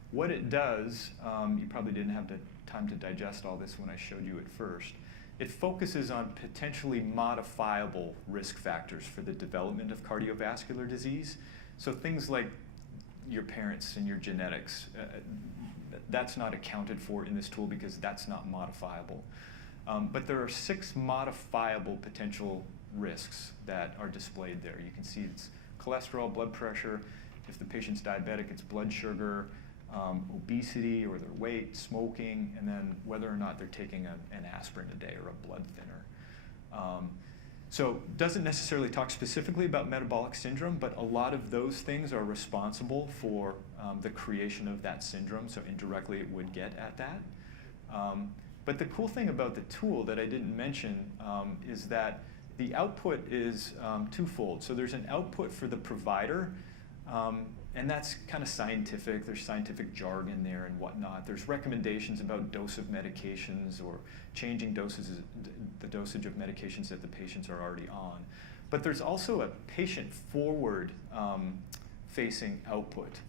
What it does, you probably didn't have the time to digest all this when I showed you it first. It focuses on potentially modifiable risk factors for the development of cardiovascular disease. So things like your parents and your genetics, that's not accounted for in this tool because that's not modifiable. But there are 6 modifiable potential risks that are displayed there. You can see it's cholesterol, blood pressure. If the patient's diabetic, it's blood sugar, obesity or their weight, smoking, and then whether or not they're taking an aspirin a day or a blood thinner. So doesn't necessarily talk specifically about metabolic syndrome, but a lot of those things are responsible for the creation of that syndrome, so indirectly it would get at that. But the cool thing about the tool that I didn't mention is that the output is twofold. So there's an output for the provider, and that's kind of scientific. There's scientific jargon there and whatnot. There's recommendations about dose of medications or changing doses, the dosage of medications that the patients are already on. But there's also a patient-forward facing output.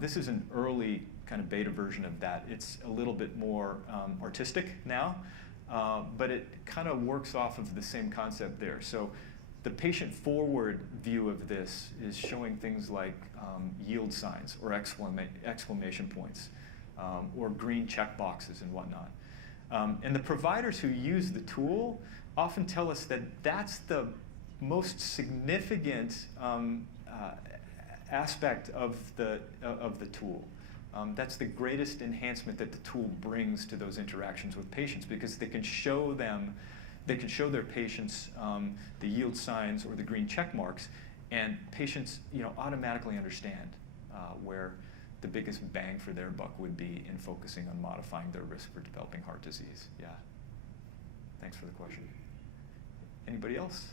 This is an early kind of beta version of that. It's a little bit more artistic now, but it kind of works off of the same concept there. So the patient-forward view of this is showing things like yield signs or exclamation points or green check boxes and whatnot. And the providers who use the tool often tell us that that's the most significant aspect of the tool. That's the greatest enhancement that the tool brings to those interactions with patients, because they can show their patients the yield signs or the green check marks, and patients automatically understand where the biggest bang for their buck would be in focusing on modifying their risk for developing heart disease. Yeah. Thanks for the question. Anybody else?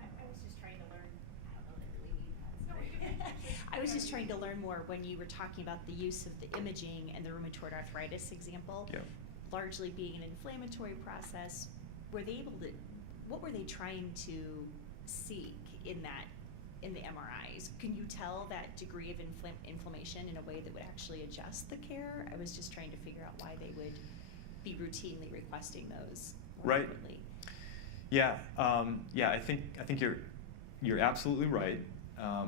I was just trying to learn. I don't know that really need that. I was just trying to learn more when you were talking about the use of the imaging and the rheumatoid arthritis example, Yep. largely being an inflammatory process. Were they able to? What were they trying to seek in the MRIs? Can you tell that degree of inflammation in a way that would actually adjust the care? I was just trying to figure out why they would be routinely requesting those more Right. frequently. Yeah, I think you're absolutely right.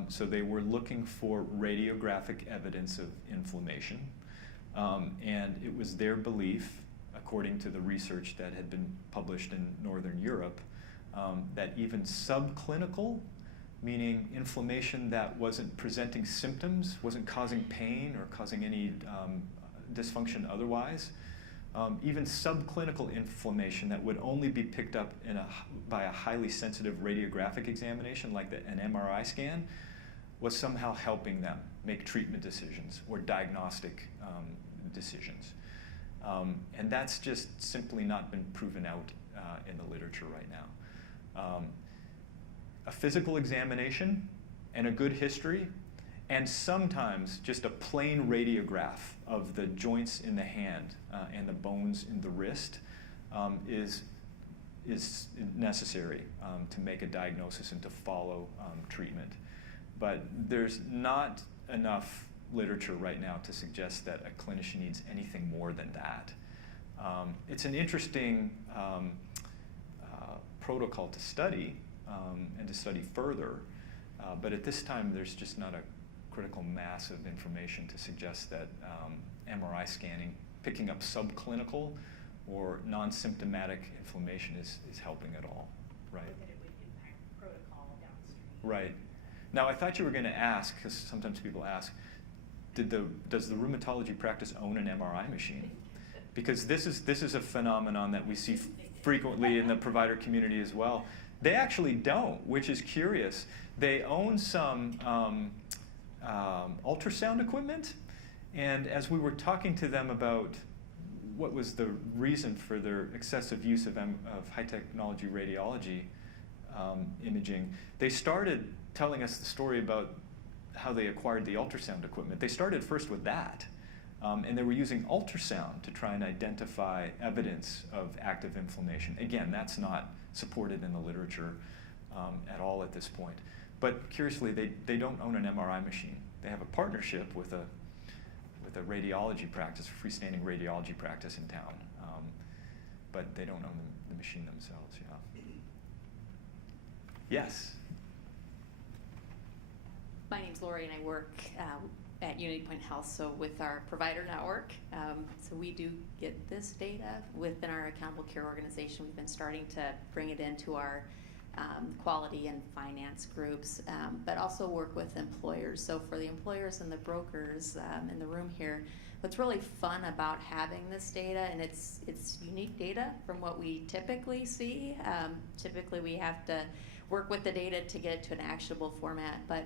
So they were looking for radiographic evidence of inflammation, and it was their belief, according to the research that had been published in Northern Europe, that even subclinical, meaning inflammation that wasn't presenting symptoms, wasn't causing pain or causing any dysfunction otherwise, even subclinical inflammation that would only be picked up by a highly sensitive radiographic examination like an MRI scan was somehow helping them make treatment decisions or diagnostic decisions. And that's just simply not been proven out in the literature right now. A physical examination and a good history, and sometimes just a plain radiograph of the joints in the hand and the bones in the wrist is necessary to make a diagnosis and to follow treatment. But there's not enough literature right now to suggest that a clinician needs anything more than that. It's an interesting protocol to study and to study further, but at this time there's just not a critical mass of information to suggest that MRI scanning, picking up subclinical or non-symptomatic inflammation is helping at all, right? That it would impact protocol downstream. Right. Now I thought you were going to ask, because sometimes people ask, does the rheumatology practice own an MRI machine? Because this is a phenomenon that we see frequently in the provider community as well. They actually don't, which is curious. They own some ultrasound equipment, and as we were talking to them about what was the reason for their excessive use of high technology radiology imaging, they started telling us the story about how they acquired the ultrasound equipment. They started first with that, and they were using ultrasound to try and identify evidence of active inflammation. Again, that's not supported in the literature at all at this point. But curiously, they don't own an MRI machine. They have a partnership with a radiology practice, a freestanding radiology practice in town, but they don't own the machine themselves. Yeah. Yes. My name's Lori, and I work at Unity Point Health, so with our provider network. So we do get this data within our accountable care organization. We've been starting to bring it into our quality and finance groups, but also work with employers. So for the employers and the brokers in the room here, what's really fun about having this data, and it's unique data from what we typically see. Typically we have to work with the data to get it to an actionable format, but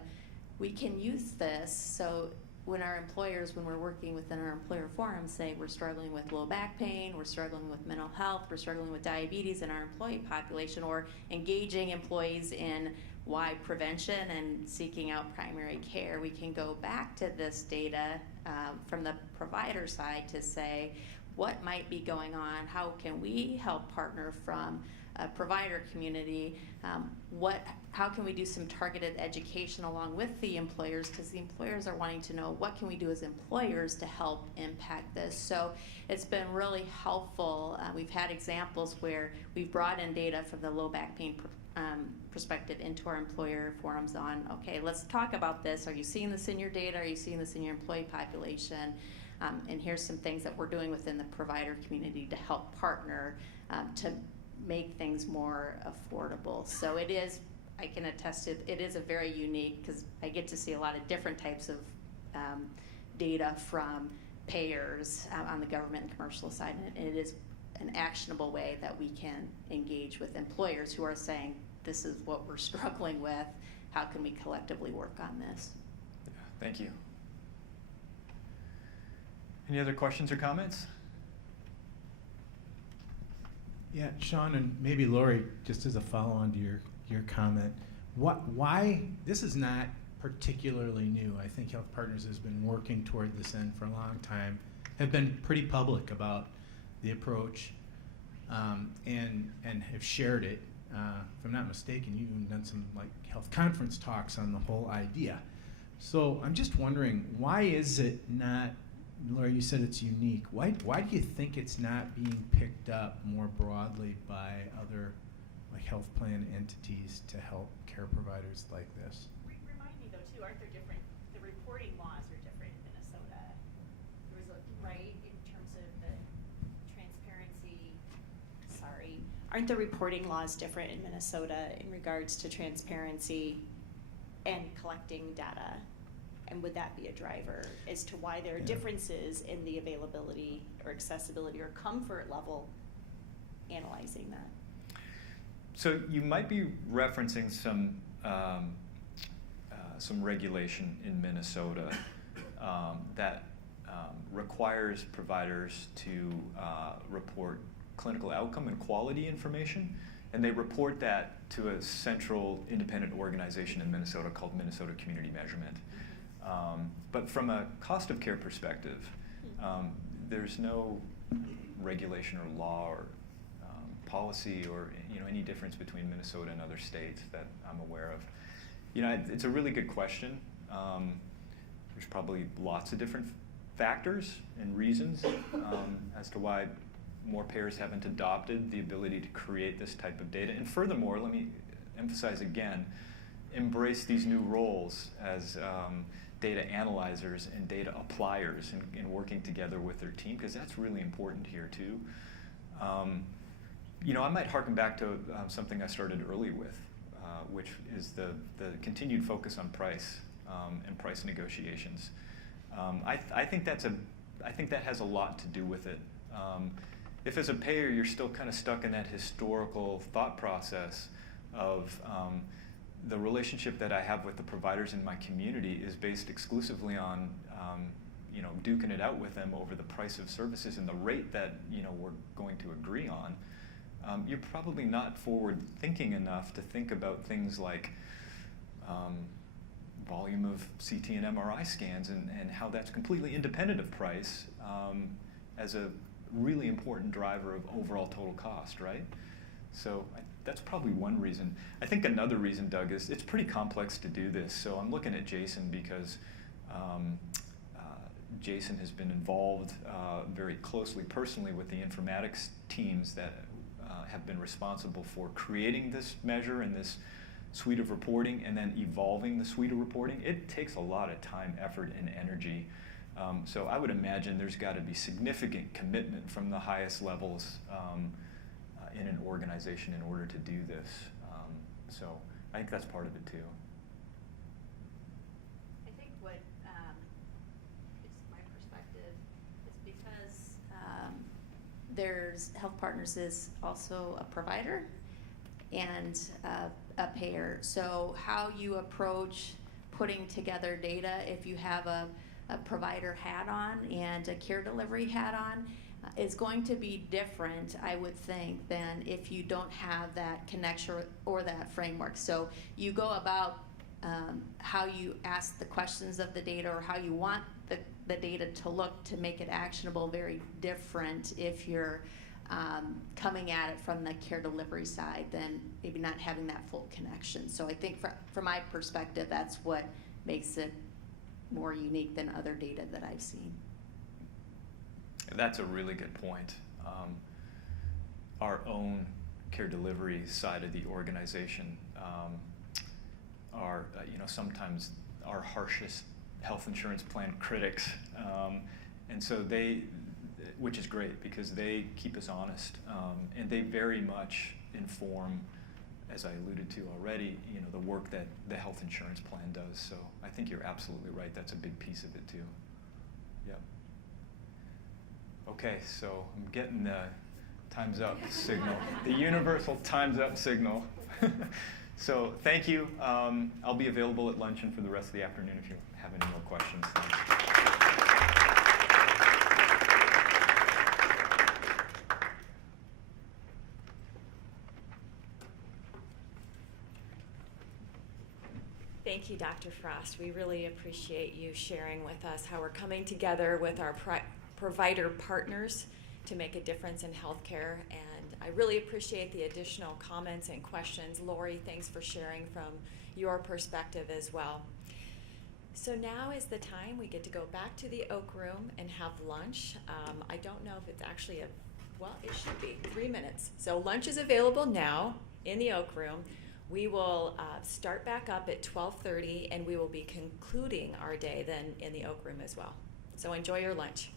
we can use this. So when our employers, when we're working within our employer forums, say we're struggling with low back pain, we're struggling with mental health, we're struggling with diabetes in our employee population, or engaging employees in why prevention and seeking out primary care, we can go back to this data from the provider side to say what might be going on, how can we help partner from a provider community, how can we do some targeted education along with the employers, because the employers are wanting to know what can we do as employers to help impact this. So it's been really helpful. We've had examples where we've brought in data from the low back pain perspective into our employer forums on, okay, let's talk about this. Are you seeing this in your data? Are you seeing this in your employee population? And here's some things that we're doing within the provider community to help partner to make things more affordable. So it is, I can attest to, it is a very unique, because I get to see a lot of different types of data from payers on the government and commercial side, and it is an actionable way that we can engage with employers who are saying, this is what we're struggling with, how can we collectively work on this? Yeah, thank you. Any other questions or comments? Yeah, Sean and maybe Lori, just as a follow-on to your comment, why this is not particularly new. I think HealthPartners has been working toward this end for a long time, have been pretty public about the approach, and have shared it. If I'm not mistaken, you've even done some like health conference talks on the whole idea. So I'm just wondering, why is it not, Laura, you said it's unique. Why do you think it's not being picked up more broadly by other like health plan entities to help care providers like this? Remind me though too, aren't there different, the reporting laws are different in Minnesota? There was right, in terms of the transparency, aren't the reporting laws different in Minnesota in regards to transparency and collecting data? And would that be a driver as to why there are differences in the availability or accessibility or comfort level analyzing that? So you might be referencing some regulation in Minnesota that requires providers to report clinical outcome and quality information, and they report that to a central independent organization in Minnesota called Minnesota Community Measurement. But from a cost of care perspective, there's no regulation or law or policy or any difference between Minnesota and other states that I'm aware of. It's a really good question. There's probably lots of different factors and reasons as to why more payers haven't adopted the ability to create this type of data. And furthermore, let me emphasize again, embrace these new roles as data analyzers and data appliers and working together with their team, because that's really important here too. I might harken back to something I started early with, which is the continued focus on price and price negotiations. I think that has a lot to do with it. If as a payer you're still kind of stuck in that historical thought process of the relationship that I have with the providers in my community is based exclusively on duking it out with them over the price of services and the rate that we're going to agree on, you're probably not forward thinking enough to think about things like volume of CT and MRI scans and how that's completely independent of price as a really important driver of overall total cost, right? So that's probably one reason. I think another reason, Doug, is it's pretty complex to do this. So I'm looking at Jason because Jason has been involved very closely personally with the informatics teams that have been responsible for creating this measure and this suite of reporting and then evolving the suite of reporting. It takes a lot of time, effort, and energy. So I would imagine there's got to be significant commitment from the highest levels in an organization in order to do this. So I think that's part of it too. I think what is my perspective is because there's HealthPartners is also a provider and a payer. So how you approach putting together data, if you have a provider hat on and a care delivery hat on, is going to be different, I would think, than if you don't have that connection or that framework. So you go about how you ask the questions of the data or how you want the data to look to make it actionable very different if you're coming at it from the care delivery side than maybe not having that full connection. So I think from my perspective, that's what makes it more unique than other data that I've seen. That's a really good point. Our own care delivery side of the organization are, sometimes our harshest health insurance plan critics, and so which is great because they keep us honest, and they very much inform, as I alluded to already, the work that the health insurance plan does. So I think you're absolutely right. That's a big piece of it too. Yep. Okay, so I'm getting the time's up signal, the universal time's up signal. So thank you. I'll be available at luncheon for the rest of the afternoon if you have any more questions. Thanks. Thank you, Dr. Frost. We really appreciate you sharing with us how we're coming together with our provider partners to make a difference in healthcare. And I really appreciate the additional comments and questions. Lori, thanks for sharing from your perspective as well. So now is the time we get to go back to the Oak Room and have lunch. I don't know if it's actually it should be 3 minutes. So lunch is available now in the Oak Room. We will start back up at 12:30, and we will be concluding our day then in the Oak Room as well. So enjoy your lunch.